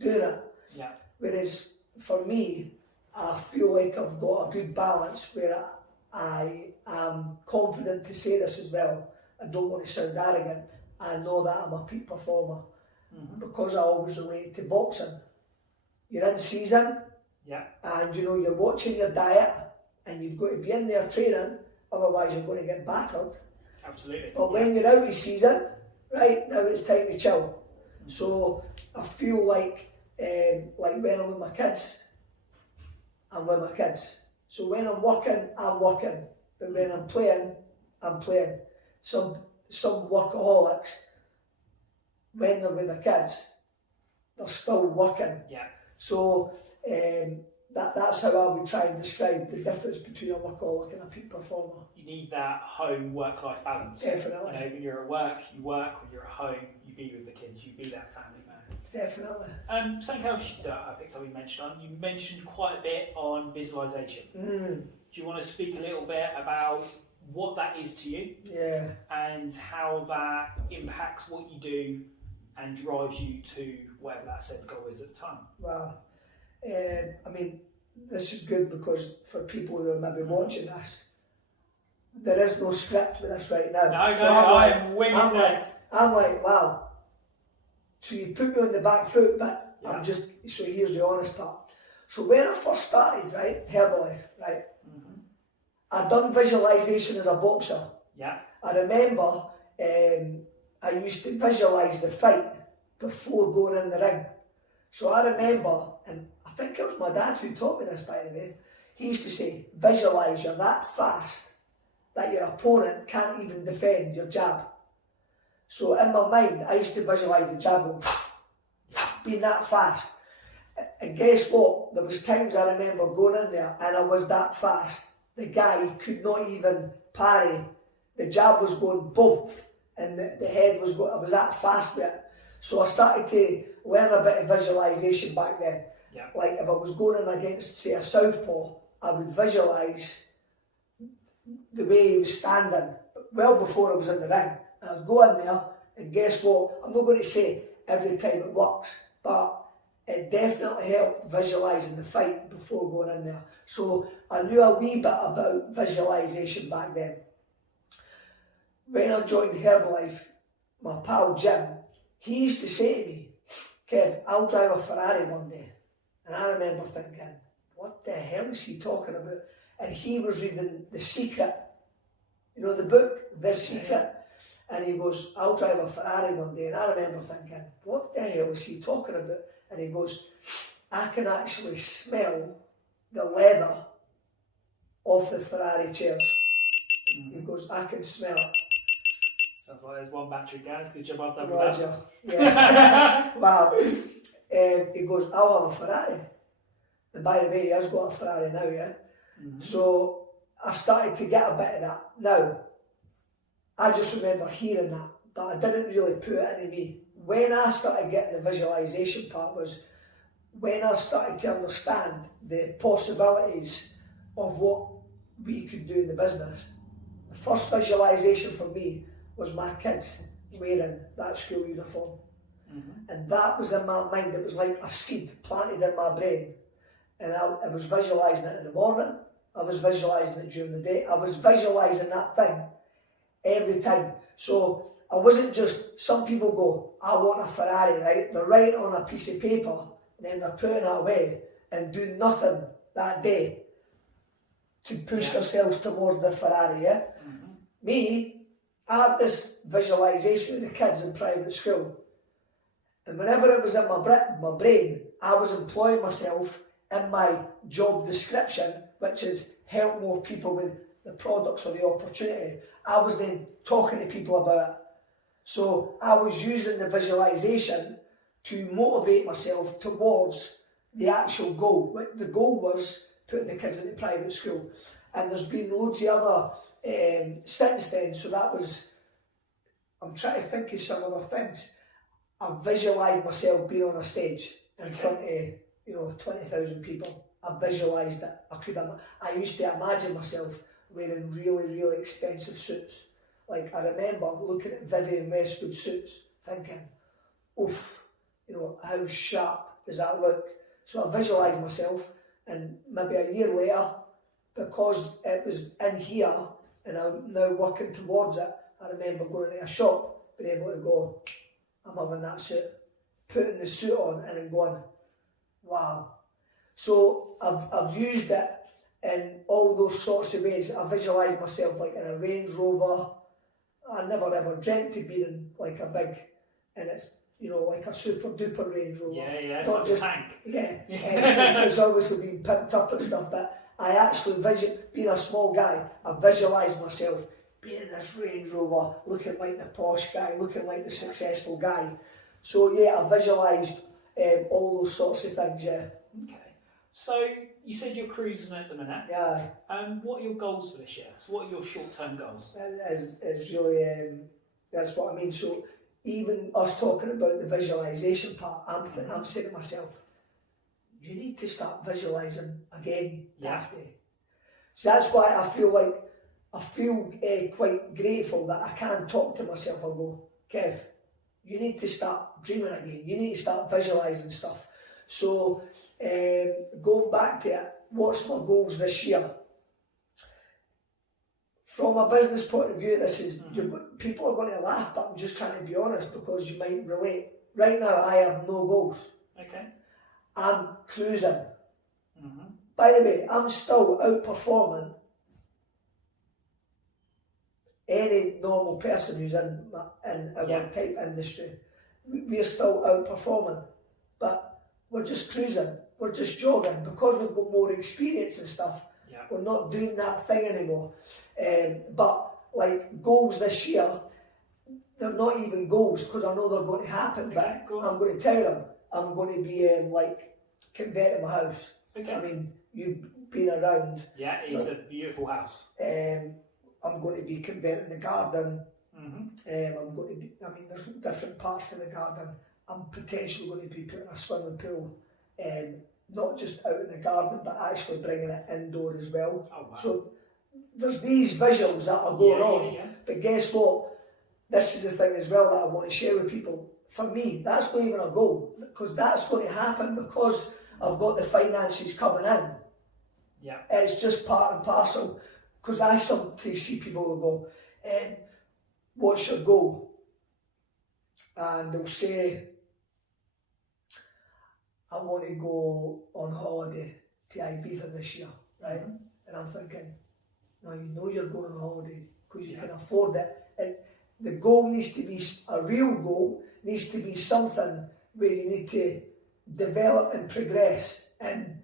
doing it. Yeah. Whereas for me, I feel like I've got a good balance where I am confident to say this as well. I don't want to sound arrogant. I know that I'm a peak performer because I always relate to boxing. You're in season, and you're watching your diet, and you've got to be in there training, otherwise you're going to get battered. Absolutely. But when you're out of season, right, now it's time to chill. So I feel like when I'm with my kids, I'm with my kids. So when I'm working, I'm working. But when I'm playing, I'm playing. Some workaholics, when they're with the kids, they're still working. Yeah. So that's how I would try and describe the difference between a workaholic and a peak performer. You need that home work-life balance. Definitely. When you're at work, you work. When you're at home, you be with the kids. You be that family man. Definitely. Something else that I picked up you mentioned quite a bit on visualization. Do you want to speak a little bit about what that is to you? Yeah. And how that impacts what you do and drives you to whatever that said goal is at the time? Well, I mean, this is good because for people who are maybe watching this, there is no script with this right now. I'm winging this. I'm like, wow. So you put me on the back foot, but so here's the honest part. So when I first started, right, Herbalife, right, I done visualization as a boxer. Yeah. I remember I used to visualise the fight before going in the ring. So I remember, and I think it was my dad who taught me this, by the way, he used to say, visualise you're that fast that your opponent can't even defend your jab. So in my mind, I used to visualise the jab going, being that fast. And guess what? There was times I remember going in there and I was that fast. The guy could not even parry. The jab was going boom, and the head was going, I was that fast with it. So I started to learn a bit of visualisation back then. Yeah. Like if I was going in against, say, a southpaw, I would visualise the way he was standing, well before I was in the ring. And I'd go in there, and guess what? I'm not going to say every time it works, but it definitely helped visualising the fight before going in there. So I knew a wee bit about visualisation back then. When I joined Herbalife, my pal Jim, he used to say to me, Kev, I'll drive a Ferrari one day. And I remember thinking, what the hell is he talking about? And he was reading The Secret, the book, The Secret. And he goes, I'll drive a Ferrari one day. And I remember thinking, what the hell is he talking about? And he goes, I can actually smell the leather off the Ferrari chairs. He goes, I can smell it. Sounds like there's one battery, guys. Good job I've done Roger. with Yeah. Wow. He goes, I'll have a Ferrari. And by the way, he has got a Ferrari now, yeah? So I started to get a bit of that. Now, I just remember hearing that, but I didn't really put it into me. When I started getting the visualisation part was when I started to understand the possibilities of what we could do in the business. The first visualisation for me was my kids wearing that school uniform. And that was in my mind. It was like a seed planted in my brain. And I was visualising it in the morning, I was visualising it during the day, I was visualising that thing every time. So I wasn't just, some people go, I want a Ferrari, right? They're writing on a piece of paper and then they're putting it away and do nothing that day to push themselves towards the Ferrari, yeah? Me, I had this visualisation of the kids in private school. And whenever it was in my brain, I was employing myself in my job description, which is help more people with the products or the opportunity. I was then talking to people about it. So I was using the visualisation to motivate myself towards the actual goal. The goal was putting the kids into private school. And there's been loads of other since then. So that was, I'm trying to think of some other things. I visualised myself being on a stage in front of 20,000 people. I visualised it. I used to imagine myself wearing really, really expensive suits. Like I remember looking at Vivienne Westwood suits, thinking, oof, how sharp does that look? So I visualised myself, and maybe a year later, because it was in here and I'm now working towards it, I remember going into a shop, being able to go, I'm having that suit, putting the suit on and then going, wow. So I've used it in all those sorts of ways. I visualise myself like in a Range Rover. I never ever dreamt to be in like a big, and it's like a super duper Range Rover. Yeah, it's not like just, a tank. Yeah, it's obviously been picked up and stuff, but I actually being a small guy, I visualised myself being in this Range Rover, looking like the posh guy, looking like the successful guy. So yeah, I visualised all those sorts of things, yeah. Okay. So you said you're cruising at the minute. Yeah. What are your goals for this year? So what are your short-term goals? Is really, that's what I mean. So even us talking about the visualisation part, I'm saying to myself, you need to start visualising again, Daphne. So that's why I feel quite grateful that I can talk to myself and go, Kev, you need to start dreaming again. You need to start visualising stuff. So going back to it, what's my goals this year? From a business point of view, this is people are going to laugh, but I'm just trying to be honest because you might relate. Right now, I have no goals. Okay. I'm cruising. By the way, I'm still outperforming any normal person who's in our type industry. We're still outperforming, but we're just cruising. We're just jogging because we've got more experience and stuff. We're not doing that thing anymore. But like goals this year, they're not even goals because I know they're going to happen. But I'm going to tell them I'm going to be converting my house. Okay. I mean, you've been around. Yeah, it's a beautiful house. I'm going to be converting the garden. I'm going to be. I mean, there's different parts to the garden. I'm potentially going to be putting a swimming pool, not just out in the garden, but actually bringing it indoor as well. Oh, wow. So there's these visuals that are going on. But guess what? This is the thing as well that I want to share with people. For me, that's not even a goal because that's going to happen because I've got the finances coming in. Yeah. It's just part and parcel. Because I sometimes see people who go, what's your goal? And they'll say, I want to go on holiday to Ibiza this year, right? And I'm thinking, no, you know you're going on holiday because you can afford it. The goal needs to be, a real goal needs to be something where you need to develop and progress and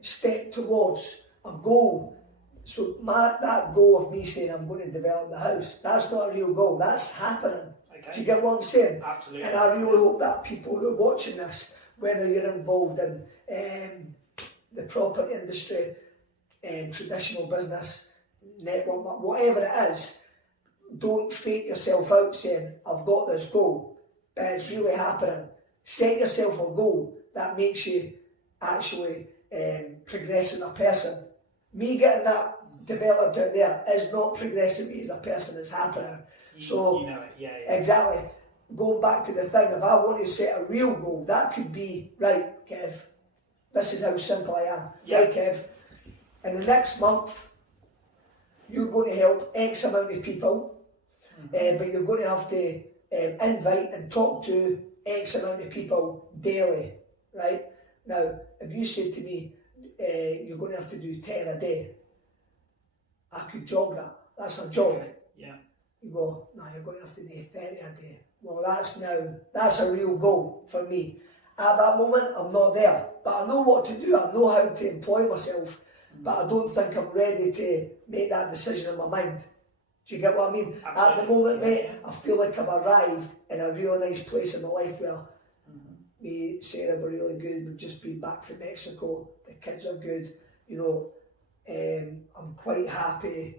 step towards a goal. So that goal of me saying I'm going to develop the house, that's not a real goal, that's happening. Okay. Do you get what I'm saying? Absolutely. And I really hope that people who are watching this, whether you're involved in the property industry, traditional business, network, whatever it is, don't fake yourself out saying, I've got this goal, but it's really happening. Set yourself a goal that makes you actually progress as a person. Me getting that developed out there is not progressing me as a person, it's happening. So, you know it, yeah. Exactly. Going back to the thing, if I want to set a real goal, that could be, right, Kev, this is how simple I am. Yeah. Right, Kev, in the next month, you're going to help X amount of people, but you're going to have to invite and talk to X amount of people daily, right? Now, if you say to me, you're going to have to do 10 a day, I could jog that. That's a jog. Okay. Yeah. You go, no, you're going to have to do 30 a day. Well, that's a real goal for me. At that moment, I'm not there, but I know what to do. I know how to employ myself, but I don't think I'm ready to make that decision in my mind. Do you get what I mean? Absolutely. At the moment, mate, I feel like I've arrived in a really nice place in my life where me, Sarah, were really good. We've just been back from Mexico. The kids are good. You know, I'm quite happy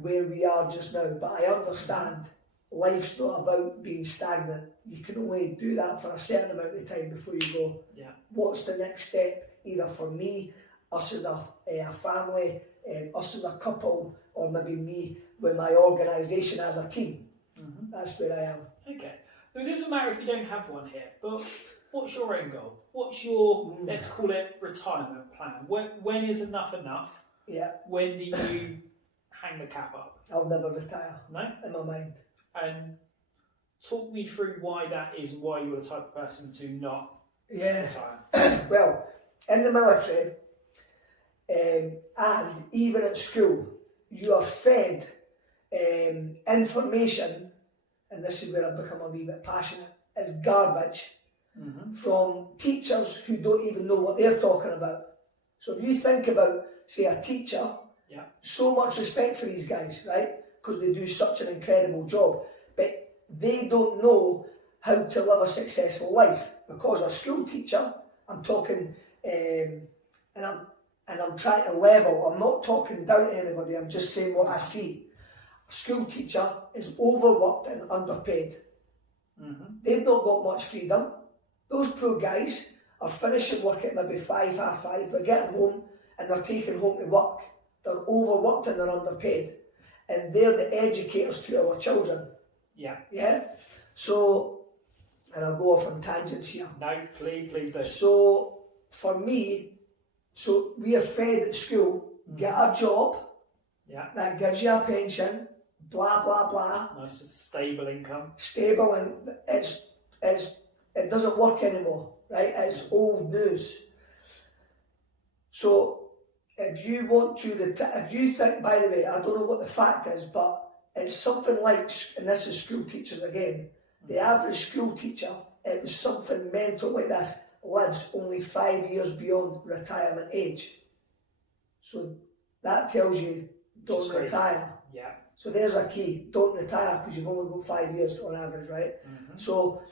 where we are just now. But I understand life's not about being stagnant. You can only do that for a certain amount of time before you go, what's the next step? Either for me, us as a family, us as a couple, or maybe me with my organisation as a team. That's where I am. Okay. Well, it doesn't matter if you don't have one here, but what's your end goal? What's your, let's call it, retirement plan? When is enough enough? Yeah. When do you hang the cap up? I'll never retire. No? In my mind. And talk me through why that is, why you're the type of person to not retire. Well, in the military, and even at school, you are fed information, and this is where I've become a wee bit passionate, is garbage from teachers who don't even know what they're talking about. So if you think about, say, a teacher, so much respect for these guys, right? Because they do such an incredible job, but they don't know how to live a successful life. Because a school teacher, I'm talking, and I'm trying to level, I'm not talking down to anybody, I'm just saying what I see. A school teacher is overworked and underpaid. They've not got much freedom. Those poor guys are finishing work at maybe 5:30, they're getting home and they're taking home to work. They're overworked and they're underpaid. And they're the educators to our children. Yeah? So, and I'll go off on tangents here. No, please don't. So, for me, so we are fed at school, get a job, that gives you a pension, blah, blah, blah. Nice, stable income. Stable, and it doesn't work anymore, right? It's old news. So, if you want to, if you think, by the way, I don't know what the fact is, but it's something like, and this is school teachers again, the average school teacher, it was something mental like this, lives only 5 years beyond retirement age. So that tells you, don't retire. Yeah. So there's a key, don't retire because you've only got 5 years on average, right? So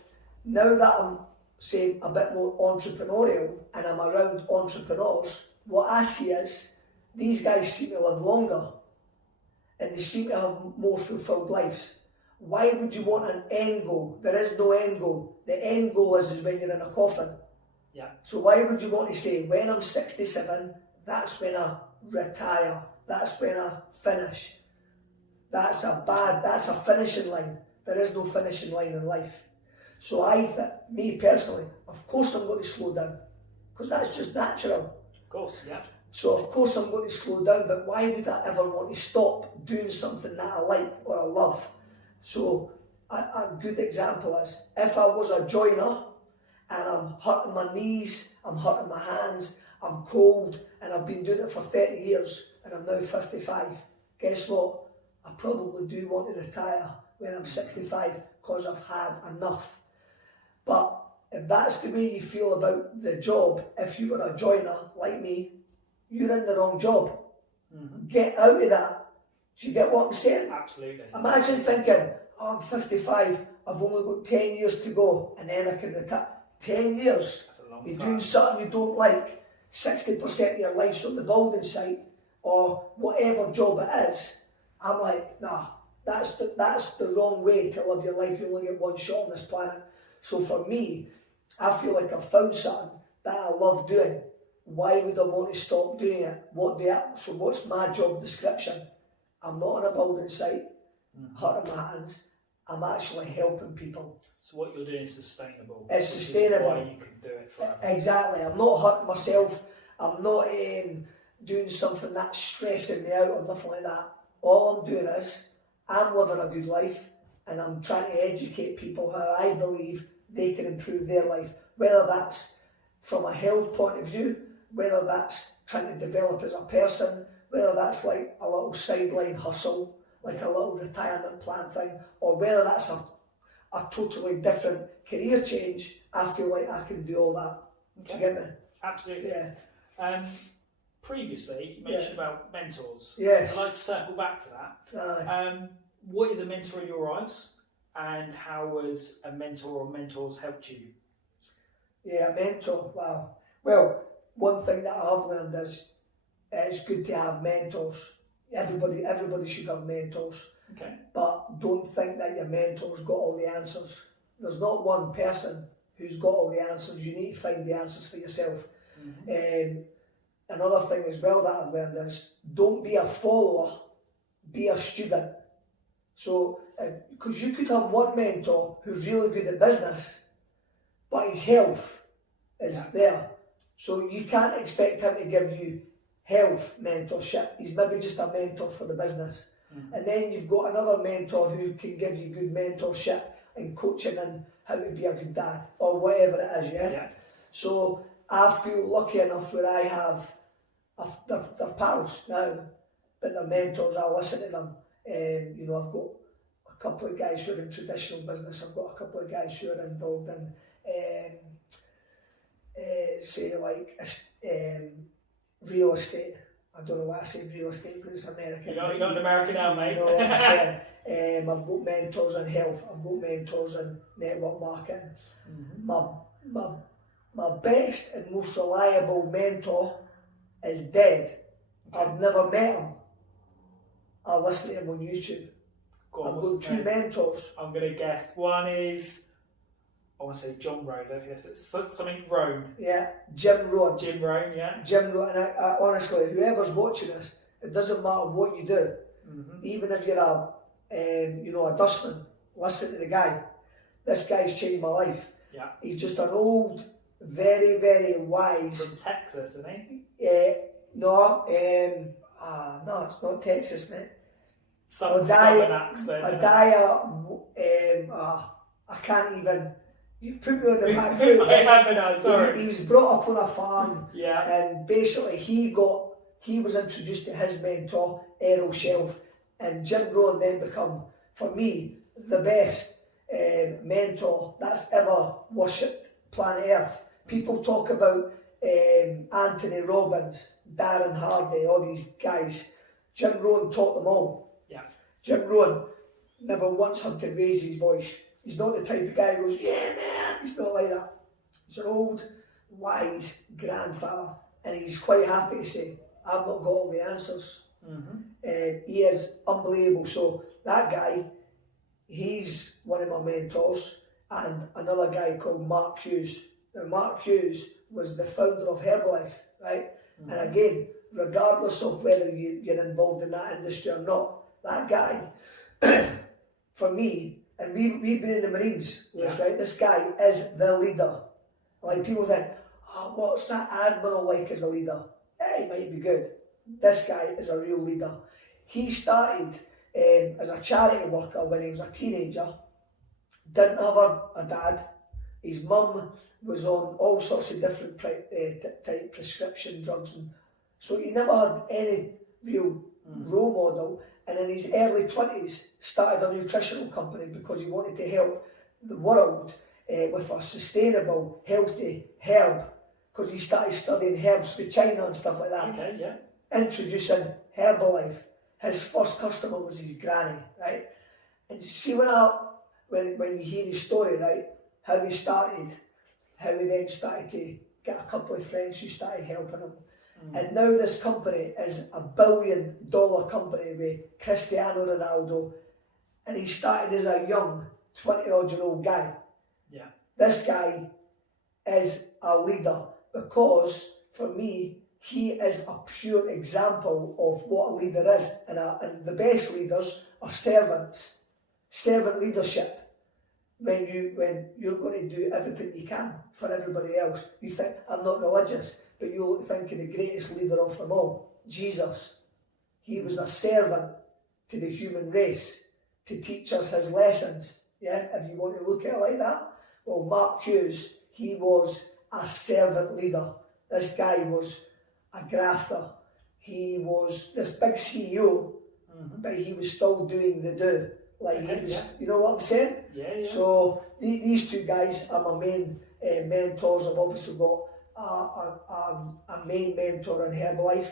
now that I'm, say, a bit more entrepreneurial and I'm around entrepreneurs, what I see is these guys seem to live longer and they seem to have more fulfilled lives. Why would you want an end goal? There is no end goal. The end goal is when you're in a coffin. So why would you want to say, when I'm 67, that's when I retire, that's when I finish? That's a finishing line. There is no finishing line in life. So me personally, of course I'm going to slow down, because that's just natural. Of course, yeah. So of course I'm going to slow down, but why would I ever want to stop doing something that I like or I love? So a good example is, if I was a joiner and I'm hurting my knees, I'm hurting my hands, I'm cold, and I've been doing it for 30 years and I'm now 55, guess what? I probably do want to retire when I'm 65 because I've had enough. But if that's the way you feel about the job, if you were a joiner like me, you're in the wrong job. Get out of that. Do you get what I'm saying? Absolutely. Imagine thinking, oh, I'm 55, I've only got 10 years to go and then I can retire. 10 years? That's a long You're time. doing something you don't like, 60% of your life's on the building site or whatever job it is. I'm like, nah, that's the wrong way to live your life. You only get one shot on this planet. So for me, I feel like I've found something that I love doing. Why would I want to stop doing it? So what's my job description? I'm not on a building site, hurting my hands. I'm actually helping people. So what you're doing is sustainable. It's sustainable. Why you can do it forever. Exactly. I'm not hurting myself. I'm not doing something that's stressing me out or nothing like that. All I'm doing is I'm living a good life and I'm trying to educate people how I believe they can improve their life, whether that's from a health point of view, whether that's trying to develop as a person, whether that's like a little sideline hustle, like a little retirement plan thing, or whether that's a totally different career change. I feel like I can do all that. Okay. Do you get me? Absolutely. Yeah. Previously, you mentioned about mentors. Yes. I'd like to circle back to that. What is a mentor in your eyes, and how has a mentor or mentors helped you? Yeah, a mentor. Wow. Well, one thing that I've learned is it's good to have mentors. Everybody should have mentors. Okay. But don't think that your mentor's got all the answers. There's not one person who's got all the answers. You need to find the answers for yourself. Another thing as well that I've learned is don't be a follower, be a student. So, because you could have one mentor who's really good at business, but his health is there. So you can't expect him to give you health mentorship. He's maybe just a mentor for the business. And then you've got another mentor who can give you good mentorship and coaching and how to be a good dad or whatever it is, yeah? So I feel lucky enough where I have, they're pals now, but they're mentors. I listen to them. I've got a couple of guys who are in traditional business. I've got a couple of guys who are involved in, real estate. I don't know why I say real estate because it's American. You're not an American now, mate. You know what I'm saying? I've got mentors in health. I've got mentors in network marketing. My best and most reliable mentor is dead. I've never met him. I listen to him on YouTube. I've got two mentors. I'm going to guess. One is, I want to say John Rohn. I think it's something Rohn. Yeah, Jim Rohn. Jim Rohn, yeah. Jim Rohn. And I honestly, whoever's watching this, it doesn't matter what you do. Even if you're a dustman, listen to the guy. This guy's changed my life. Yeah. He's just an old, very, very wise. From Texas, isn't he? No, it's not Texas, mate. Southern accent. I can't even. You've put me on the back foot. I haven't, sorry. He was brought up on a farm. Yeah. And basically he was introduced to his mentor, Errol Shelf, and Jim Rohn then become, for me, the best mentor that's ever worshipped planet Earth. People talk about Anthony Robbins, Darren Hardy, all these guys. Jim Rohn taught them all. Yeah. Jim Rohn never once had to raise his voice. He's not the type of guy who goes, yeah man, he's not like that. He's an old, wise grandfather, and he's quite happy to say, I've not got all the answers. He is unbelievable. So that guy, he's one of my mentors, and another guy called Mark Hughes. Now Mark Hughes was the founder of Herbalife, right? And again, regardless of whether you're involved in that industry or not, that guy, for me, and we've been in the Marines, right? This guy is the leader. Like people think, oh, what's that admiral like as a leader? Yeah, he might be good. This guy is a real leader. He started as a charity worker when he was a teenager. Didn't have a dad. His mum was on all sorts of different type prescription drugs, and so he never had any real role model. and in his early 20s started a nutritional company because he wanted to help the world with a sustainable, healthy herb, because he started studying herbs for China and stuff like that. Okay, yeah. Introducing Herbalife. His first customer was his granny, right? And you see when you hear his story, right, how he started, how he then started to get a couple of friends who started helping him. And now this company is $1 billion company with Cristiano Ronaldo, and he started as a young 20-odd-year-old guy. Yeah. This guy is a leader because, for me, he is a pure example of what a leader is. And the best leaders are servants. Servant leadership. When you're going to do everything you can for everybody else. You think, I'm not religious, but you'll think of the greatest leader of them all, Jesus. He was a servant to the human race to teach us his lessons. Yeah, if you want to look at it like that. Well, Mark Hughes, he was a servant leader. This guy was a grafter. He was this big CEO, but he was still doing the do. Like he was, you know what I'm saying? Yeah. So these two guys are my main mentors. I've obviously got a main mentor in Herbalife,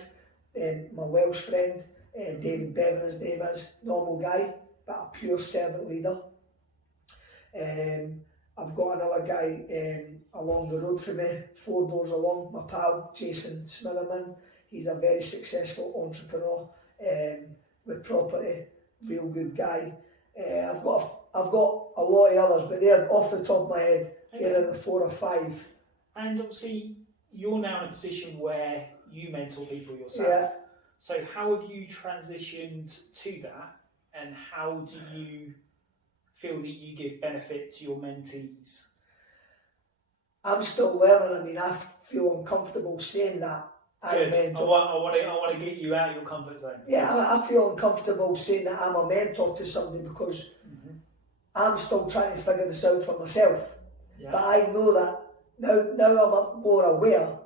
my Welsh friend, David Bevan, his name is, normal guy, but a pure servant leader. I've got another guy along the road from me, 4 doors along, my pal, Jason Smitherman. He's a very successful entrepreneur with property, real good guy. I've got a lot of others, but they're off the top of my head. Okay. They're the 4 or 5. And obviously, you're now in a position where you mentor people yourself. Yeah. So how have you transitioned to that, and how do you feel that you give benefit to your mentees? I'm still learning. I mean, I feel uncomfortable saying that. Good. I want to get you out of your comfort zone. Yeah, I feel uncomfortable saying that I'm a mentor to somebody because I'm still trying to figure this out for myself. Yeah. But I know that now I'm more aware.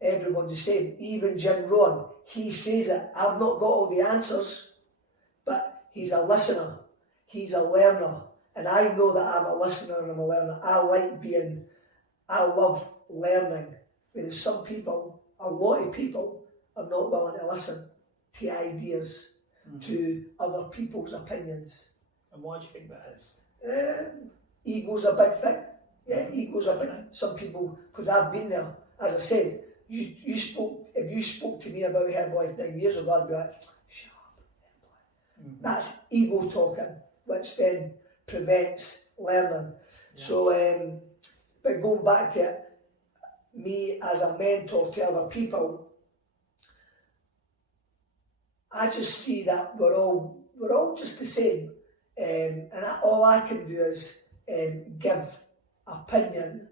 Everyone's the same. Even Jim Rohn, he says it. I've not got all the answers, but he's a listener. He's a learner. And I know that I'm a listener and I'm a learner. I love learning. Whereas some people, a lot of people, are not willing to listen to ideas, to other people's opinions. And why do you think that is? Ego's a big thing. Yeah, ego's a big thing. Some people, because I've been there, as I said, if you spoke to me about Herbalife 9 years ago, I'd be like, shut up, Herbalife. That's ego talking, which then prevents learning. Yeah. So, but going back to it, me as a mentor to other people, I just see that we're all just the same, and all I can do is give opinion,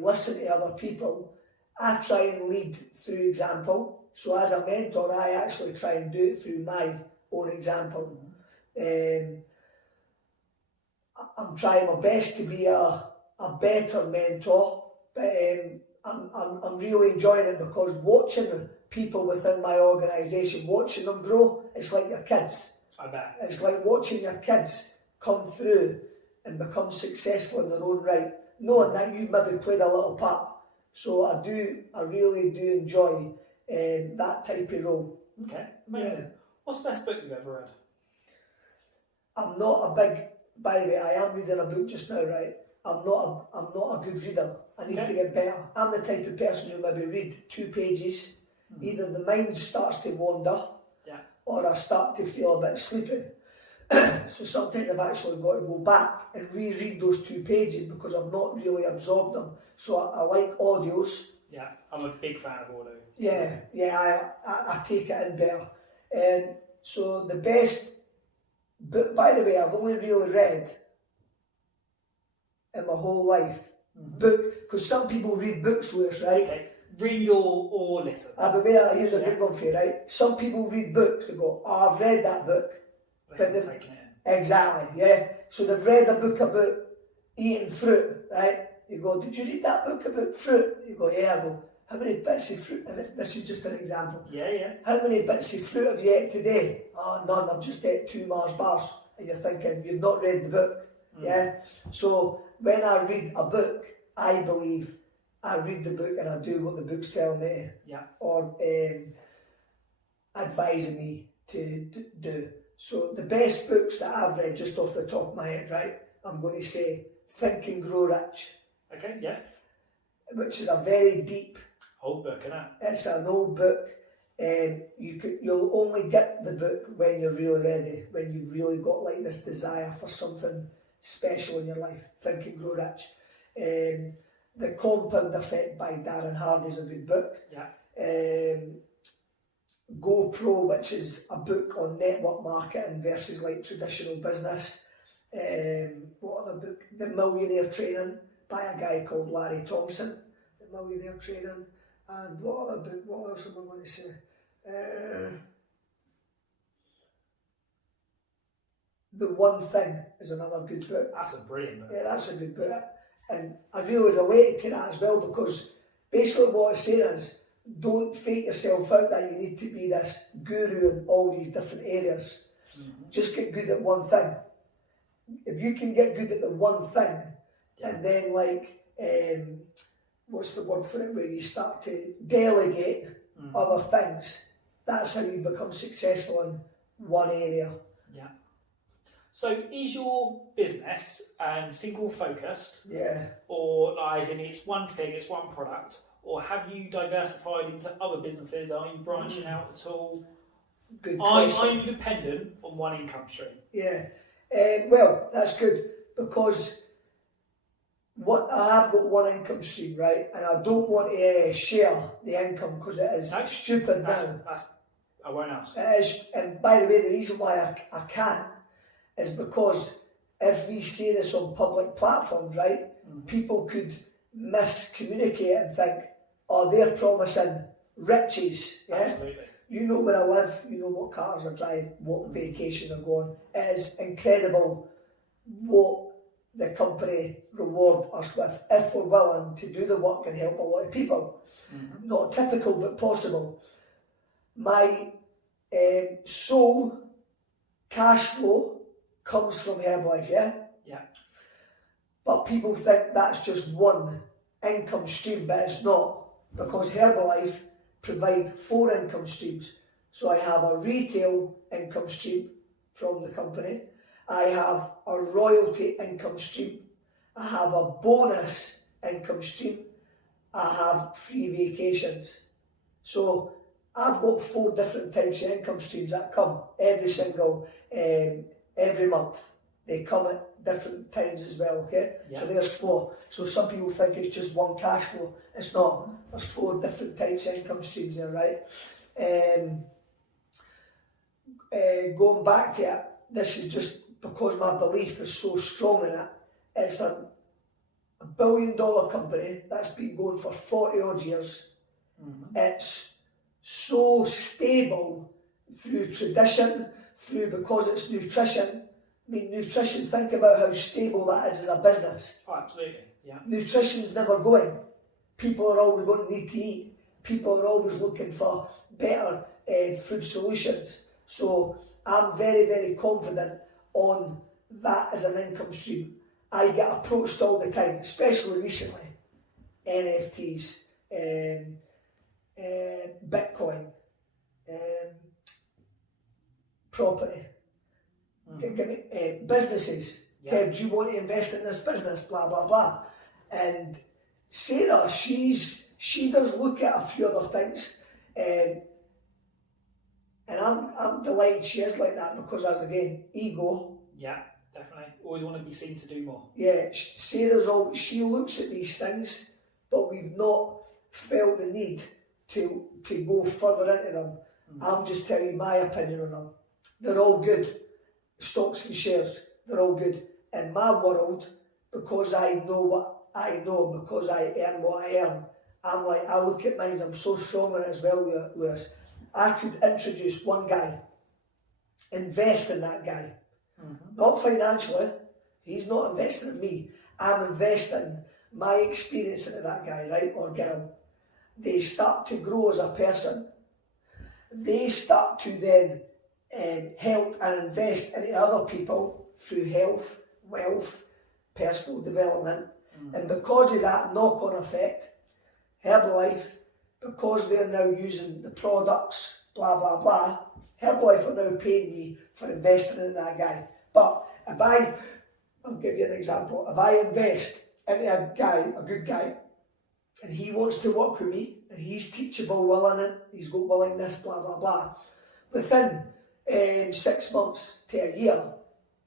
listen to other people. I try and lead through example. So as a mentor, I actually try and do it through my own example. I'm trying my best to be a better mentor, but I'm really enjoying it because watching people within my organisation, watching them grow, it's like your kids. I bet. It's like watching your kids come through and become successful in their own right, knowing that you maybe played a little part. So I really do enjoy that type of role. Okay, amazing. Yeah. What's the best book you've ever read? I'm not a big, by the way, I am reading a book just now, right? I'm not a good reader. I need to get better. I'm the type of person who maybe read 2 pages. Either the mind starts to wander, or I start to feel a bit sleepy. So sometimes I've actually got to go back and reread those 2 pages because I've not really absorbed them. So I like audios. Yeah, I'm a big fan of audio. Yeah, I take it in better. So the best book, by the way, I've only really read in my whole life, book, because some people read books, Lewis, right? Okay. Read or listen. But here's a good one for you, right? Some people read books, they go, oh, I've read that book. But they've taken it in. Exactly, yeah. So they've read a book about eating fruit, right? You go, did you read that book about fruit? You go, yeah. I go, how many bits of fruit, and this is just an example, Yeah. how many bits of fruit have you ate today? Oh, none, I've just ate 2 Mars bars. And you're thinking, you've not read the book. Yeah? So when I read a book, I believe I read the book and I do what the book's telling me to. Yeah. Or advising me to do. So the best books that I've read, just off the top of my head, right, I'm going to say Think and Grow Rich. Okay, yeah. Which is a very deep... Old book, isn't it? It's an old book. You'll only get the book when you're really ready, when you've really got like this desire for something special in your life. Think and Grow Rich. The Compound Effect by Darren Hardy is a good book. Yeah. GoPro, which is a book on network marketing versus like traditional business. What other book? The Millionaire Training by a guy called Larry Thompson. The Millionaire Training. And what other book? What else am I going to say? The One Thing is another good book. That's a brilliant book. Yeah, that's a good book. And I really related to that as well, because basically what it's saying is, don't fake yourself out that you need to be this guru in all these different areas. Just get good at one thing. If you can get good at the one thing, and then like, what's the word for it, where you start to delegate other things, that's how you become successful in one area. Yeah. So is your business single focused? Yeah. Or as in it's one thing, it's one product? Or have you diversified into other businesses? Are you branching out at all? Good Are question. you dependent on one income stream? Yeah. Well, that's good, because I've got one income stream, right? And I don't want to share the income because it is stupid now. I won't ask. It is, and by the way, the reason why I can't is because if we say this on public platforms, right, people could miscommunicate and think, oh, they're promising riches. Yeah? Absolutely. You know where I live, you know what cars I drive, what vacation I go on. It is incredible what the company reward us with if we're willing to do the work and help a lot of people. Not typical, but possible. My sole cash flow comes from Herbalife, yeah? Yeah. But people think that's just one income stream, but it's not, because Herbalife provide 4 income streams. So I have a retail income stream from the company, I have a royalty income stream, I have a bonus income stream, I have free vacations. So I've got 4 different types of income streams that come every month. They come at different times as well, okay? Yeah. So there's 4. So some people think it's just one cash flow. It's not. There's 4 different types of income streams there, right? Going back to it, this is just because my belief is so strong in it. It's a $1 billion company that's been going for 40 odd years. It's so stable through tradition, because it's nutrition. I mean, nutrition, think about how stable that is as a business. Oh, absolutely, yeah. Nutrition's never going. People are always going to need to eat. People are always looking for better food solutions. So I'm very, very confident on that as an income stream. I get approached all the time, especially recently. NFTs, Bitcoin, property. Give me, businesses. Kev, do you want to invest in this business? Blah, blah, blah. And Sarah, she does look at a few other things. And I'm delighted she is like that, because as again, ego. Yeah, definitely. Always want to be seen to do more. Yeah, Sarah's always, she looks at these things, but we've not felt the need to go further into them. I'm just telling you my opinion on them. They're all good. Stocks and shares, they're all good. In my world, because I know what I know, because I earn what I earn, I'm like, I look at mine, I'm so strong in it as well, Lewis. I could introduce one guy, invest in that guy. Not financially, he's not investing in me. I'm investing my experience into that guy, right, or girl. they start to grow as a person. They start to then help and invest in other people through health, wealth, personal development. And because of that knock-on effect, Herbalife, because they're now using the products, blah, blah, blah, Herbalife are now paying me for investing in that guy. But if I'll give you an example, if I invest into a good guy, and he wants to work with me, and he's teachable, willing it, he's got willingness, blah, blah, blah, within 6 months to a year,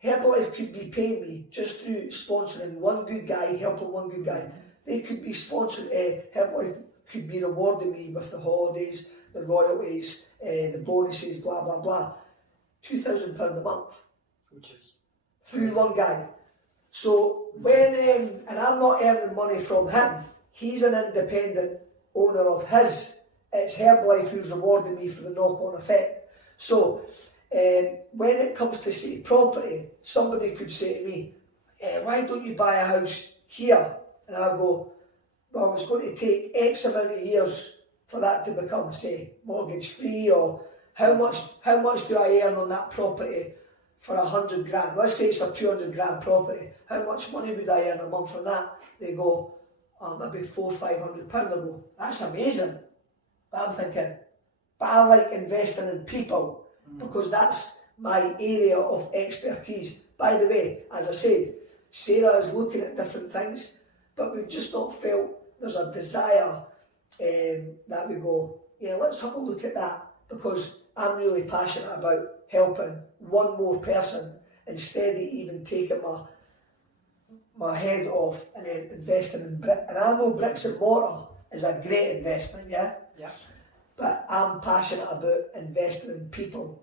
Herbalife could be paying me just through sponsoring one good guy, helping one good guy. They could be sponsored, Herbalife could be rewarding me with the holidays, the royalties, the bonuses, blah, blah, blah. £2,000 a month. Which is through one guy. So when, and I'm not earning money from him, he's an independent owner of his. It's Herbalife who's rewarding me for the knock-on effect. So when it comes to, say, property, somebody could say to me, why don't you buy a house here? And I go, well, it's going to take X amount of years for that to become, say, mortgage free, or how much do I earn on that property for 100 grand? Let's say it's a 200 grand property. How much money would I earn a month on that? They go, maybe £400 or £500. I go, that's amazing. But I'm thinking, but I like investing in people because that's my area of expertise. By the way, as I said, Sarah is looking at different things, but we've just not felt there's a desire that we go, yeah, let's have a look at that, because I'm really passionate about helping one more person instead of even taking my head off and then investing in brick. And I know bricks and mortar is a great investment, yeah? Yeah. But I'm passionate about investing in people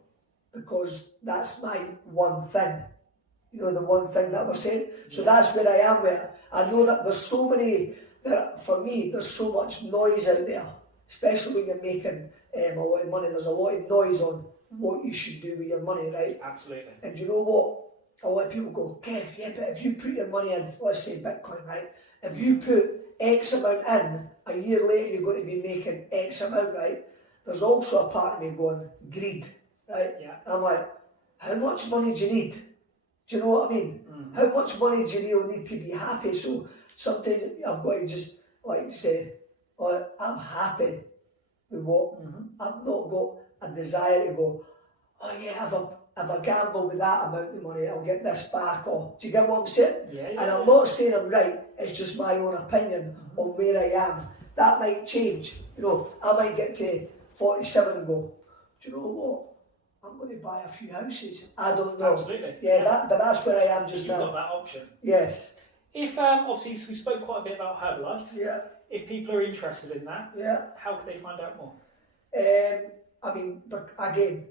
because that's my one thing. You know, the one thing that we're saying. So that's where I am with it. I know that there's so many, for me, there's so much noise out there, especially when you're making a lot of money. There's a lot of noise on what you should do with your money, right? Absolutely. And you know what? A lot of people go, Kev, yeah, but if you put your money in, let's say Bitcoin, right? If you put X amount in, a year later you're going to be making X amount, right? There's also a part of me going, greed, right? Yeah. I'm like, how much money do you need? Do you know what I mean? How much money do you really need to be happy? So sometimes I've got to just like say, I'm happy with what I've not got a desire to go, oh yeah, if I gamble with that amount of money, I'll get this back. Or do you get what I'm saying? Yeah, and I'm not saying I'm right, it's just my own opinion on where I am. That might change. You know, I might get to 47 and go, do you know what? I'm going to buy a few houses. I don't know. Absolutely. Yeah. But that's where I am just now. You've got that option. Yes. If obviously we spoke quite a bit about Herbalife. Yeah. If people are interested in that, Yeah. how can they find out more? I mean, but again,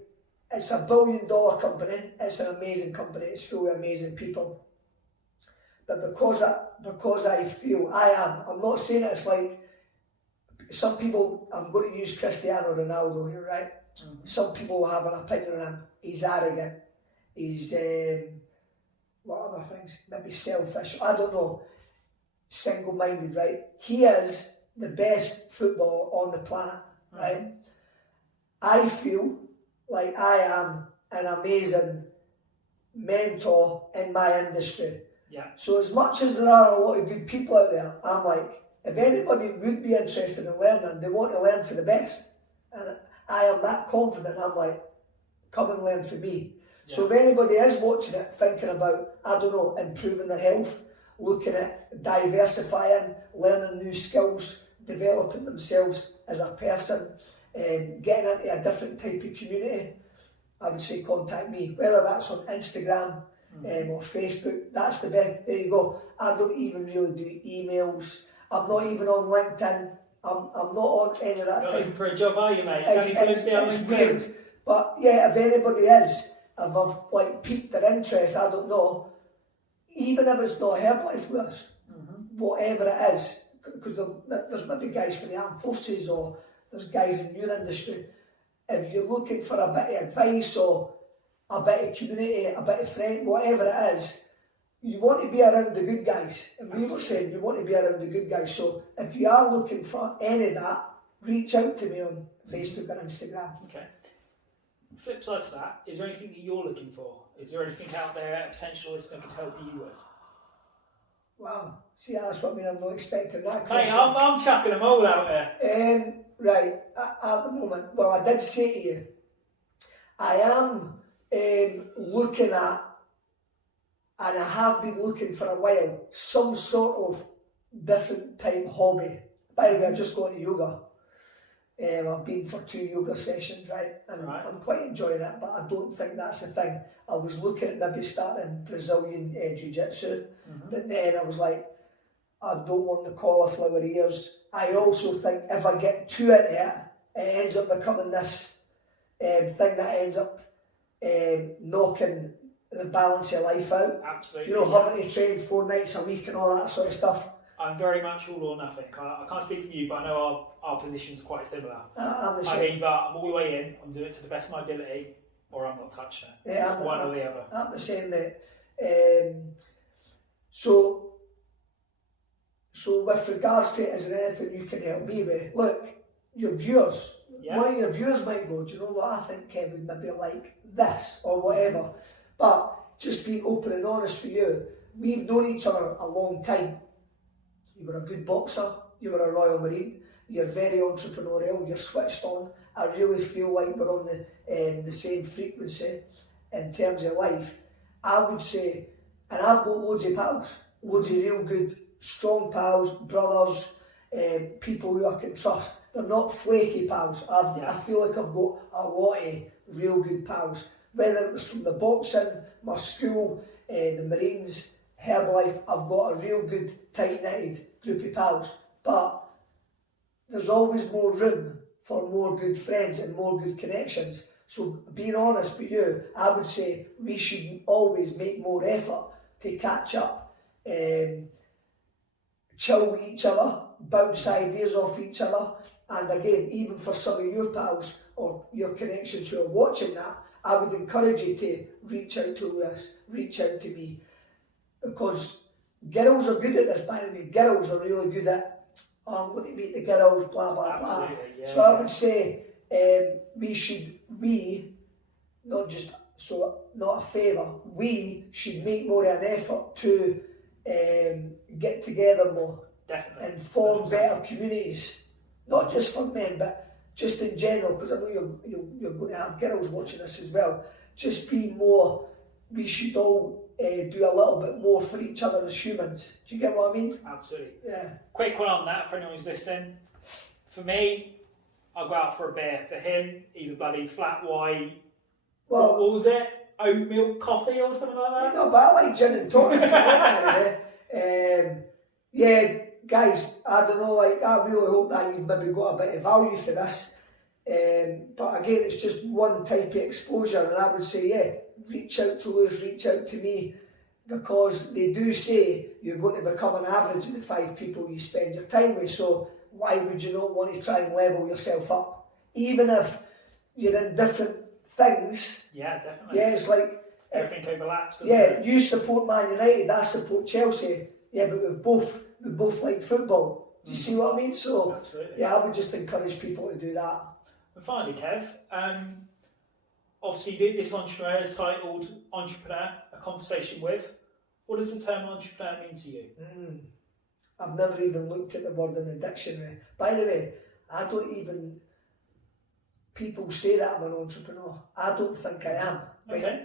it's a $1 billion company. It's an amazing company. It's full of amazing people. But because I feel I'm not saying it's like some people. I'm going to use Cristiano Ronaldo here, right? Some people have an opinion on him. He's arrogant. He's what other things? Maybe selfish. I don't know. Single-minded, right? He is the best footballer on the planet, right? I feel like I am an amazing mentor in my industry. Yeah. So as much as there are a lot of good people out there, I'm like, if anybody would be interested in learning, they want to learn for the best. And I am that confident, I'm like, come and learn from me. Yeah. So if anybody is watching it, thinking about, I don't know, improving their health, looking at diversifying, learning new skills, developing themselves as a person, getting into a different type of community, I would say contact me, whether that's on Instagram or Facebook. That's the best. There you go. I don't even really do emails. I'm not even on LinkedIn. I'm not on any of that. You're looking for a job, are you, mate? It's weird. But yeah, if anybody is, if I've like piqued their interest, I don't know. Even if it's not Herbalife with us, whatever it is, because there's maybe guys for the armed forces or there's guys in your industry. If you're looking for a bit of advice or a bit of community, a bit of friend, whatever it is, you want to be around the good guys. And we were saying you want to be around the good guys. So if you are looking for any of that, reach out to me on Facebook and Instagram. Okay. Flip side to that, is there anything that you're looking for? Is there anything out there, a potential listener could help you with? Wow. See, that's what I mean. I'm not expecting that Hey, question. I'm chucking them all out there. Right. At the moment, well, I did say to you, I am looking at, and I have been looking for a while, some sort of different type hobby. By the way, I've just gone to yoga. I've been for 2 yoga sessions, right? And Right. I'm quite enjoying it, but I don't think that's the thing. I was looking at maybe starting Brazilian Jiu-Jitsu, but then I was like, I don't want the cauliflower ears. I also think if I get too into it, it ends up becoming this thing that ends up knocking the balance of life out. Absolutely. You know, having to train 4 nights a week and all that sort of stuff. I'm very much all or nothing. I can't speak for you, but I know our positions are quite similar. I'm the I'm same. either I'm all the way in, I'm doing it to the best of my ability, or I'm not touching it. Yeah, It's one or the other. I'm the same, mate. So with regards to it, is there anything you can help me with? Look, your viewers, one of your viewers might go, do you know what, I think Kevin maybe like this or whatever. But just being open and honest with you, we've known each other a long time. You were a good boxer, you were a Royal Marine, you're very entrepreneurial, you're switched on. I really feel like we're on the same frequency in terms of life. I would say, and I've got loads of pals, loads of real good, strong pals, brothers, people who I can trust. They're not flaky pals. I feel like I've got a lot of real good pals. Whether it was from the boxing, my school, the Marines, Herbalife, I've got a real good, tight-knitted group of pals. But there's always more room for more good friends and more good connections. So being honest with you, I would say we should always make more effort to catch up, chill with each other, bounce ideas off each other. And again, even for some of your pals or your connections who are watching that, I would encourage you to reach out to Lewis, reach out to me. Because girls are good at this, by the way. Girls are really good at, I'm going to meet the girls, blah, blah, blah. Yeah, so I would say not a favour, we should make more of an effort to get together more. Definitely. And form better communities. Not just for men, but just in general, because I know you're going to have girls watching this as well. Just be more, we should all do a little bit more for each other as humans. Do you get what I mean? Absolutely. Yeah. Quick one on that for anyone who's listening. For me, I'll go out for a beer. For him, he's a bloody flat white. Well, what was it? Oat milk coffee or something like that? No, but I like gin and tonic. Yeah, guys, I don't know, like, I really hope that you've maybe got a bit of value for this. But again, it's just one type of exposure, and I would say, yeah, reach out to us, reach out to me, because they do say you're going to become an average of the 5 people you spend your time with, so why would you not want to try and level yourself up? Even if you're in different things. Yeah, definitely. Yeah, it's like... everything overlaps. Yeah, you support Man United, I support Chelsea. Yeah, but we both like football. Do you see what I mean? So, absolutely. Yeah, I would just encourage people to do that. And finally, Kev, obviously this entrepreneur is titled Entrepreneur, a Conversation With. What does the term entrepreneur mean to you? I've never even looked at the word in the dictionary. By the way, people say that I'm an entrepreneur. I don't think I am.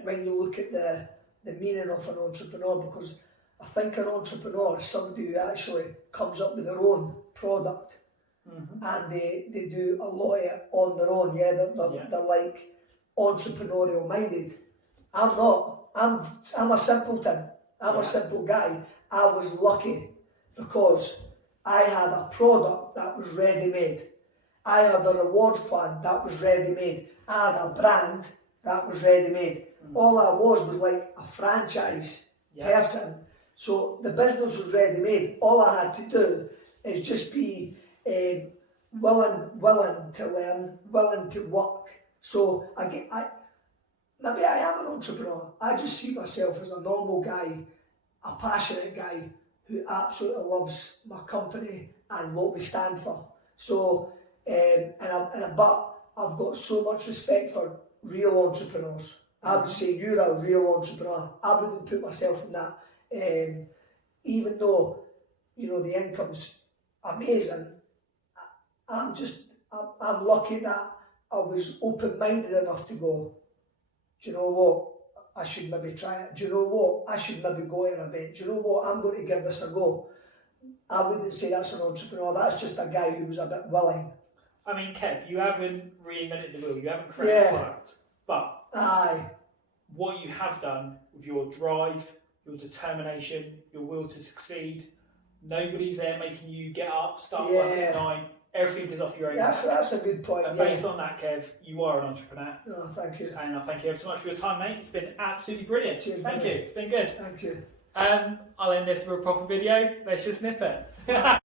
When you look at the meaning of an entrepreneur, because I think an entrepreneur is somebody who actually comes up with their own product, and they do a lot of it on their own. Yeah, they're like entrepreneurial minded. I'm not. I'm a simpleton. I'm a simple guy. I was lucky because I had a product that was ready made. I had a rewards plan that was ready made. I had a brand that was ready made. All I was like a franchise person. So the business was ready made. All I had to do is just be willing to learn, willing to work. So maybe I am an entrepreneur. I just see myself as a normal guy, a passionate guy who absolutely loves my company and what we stand for. So But I've got so much respect for real entrepreneurs. I would say you're a real entrepreneur. I wouldn't put myself in that. Even though, you know, the income's amazing, I'm lucky that I was open-minded enough to go, do you know what, I should maybe try it. Do you know what, I should maybe go to an event. Do you know what, I'm going to give this a go. I wouldn't say that's an entrepreneur, that's just a guy who was a bit willing. I mean, Kev, you haven't reinvented the wheel, you haven't created a product, but what you have done with your drive, your determination, your will to succeed, nobody's there making you get up, start working at 9, everything is off your own back. That's a good point. And based on that, Kev, you are an entrepreneur. No, thank you. And I thank you ever so much for your time, mate. It's been absolutely brilliant. Cheers, thank you. It's been good. Thank you. I'll end this with a proper video. Let's just nip it.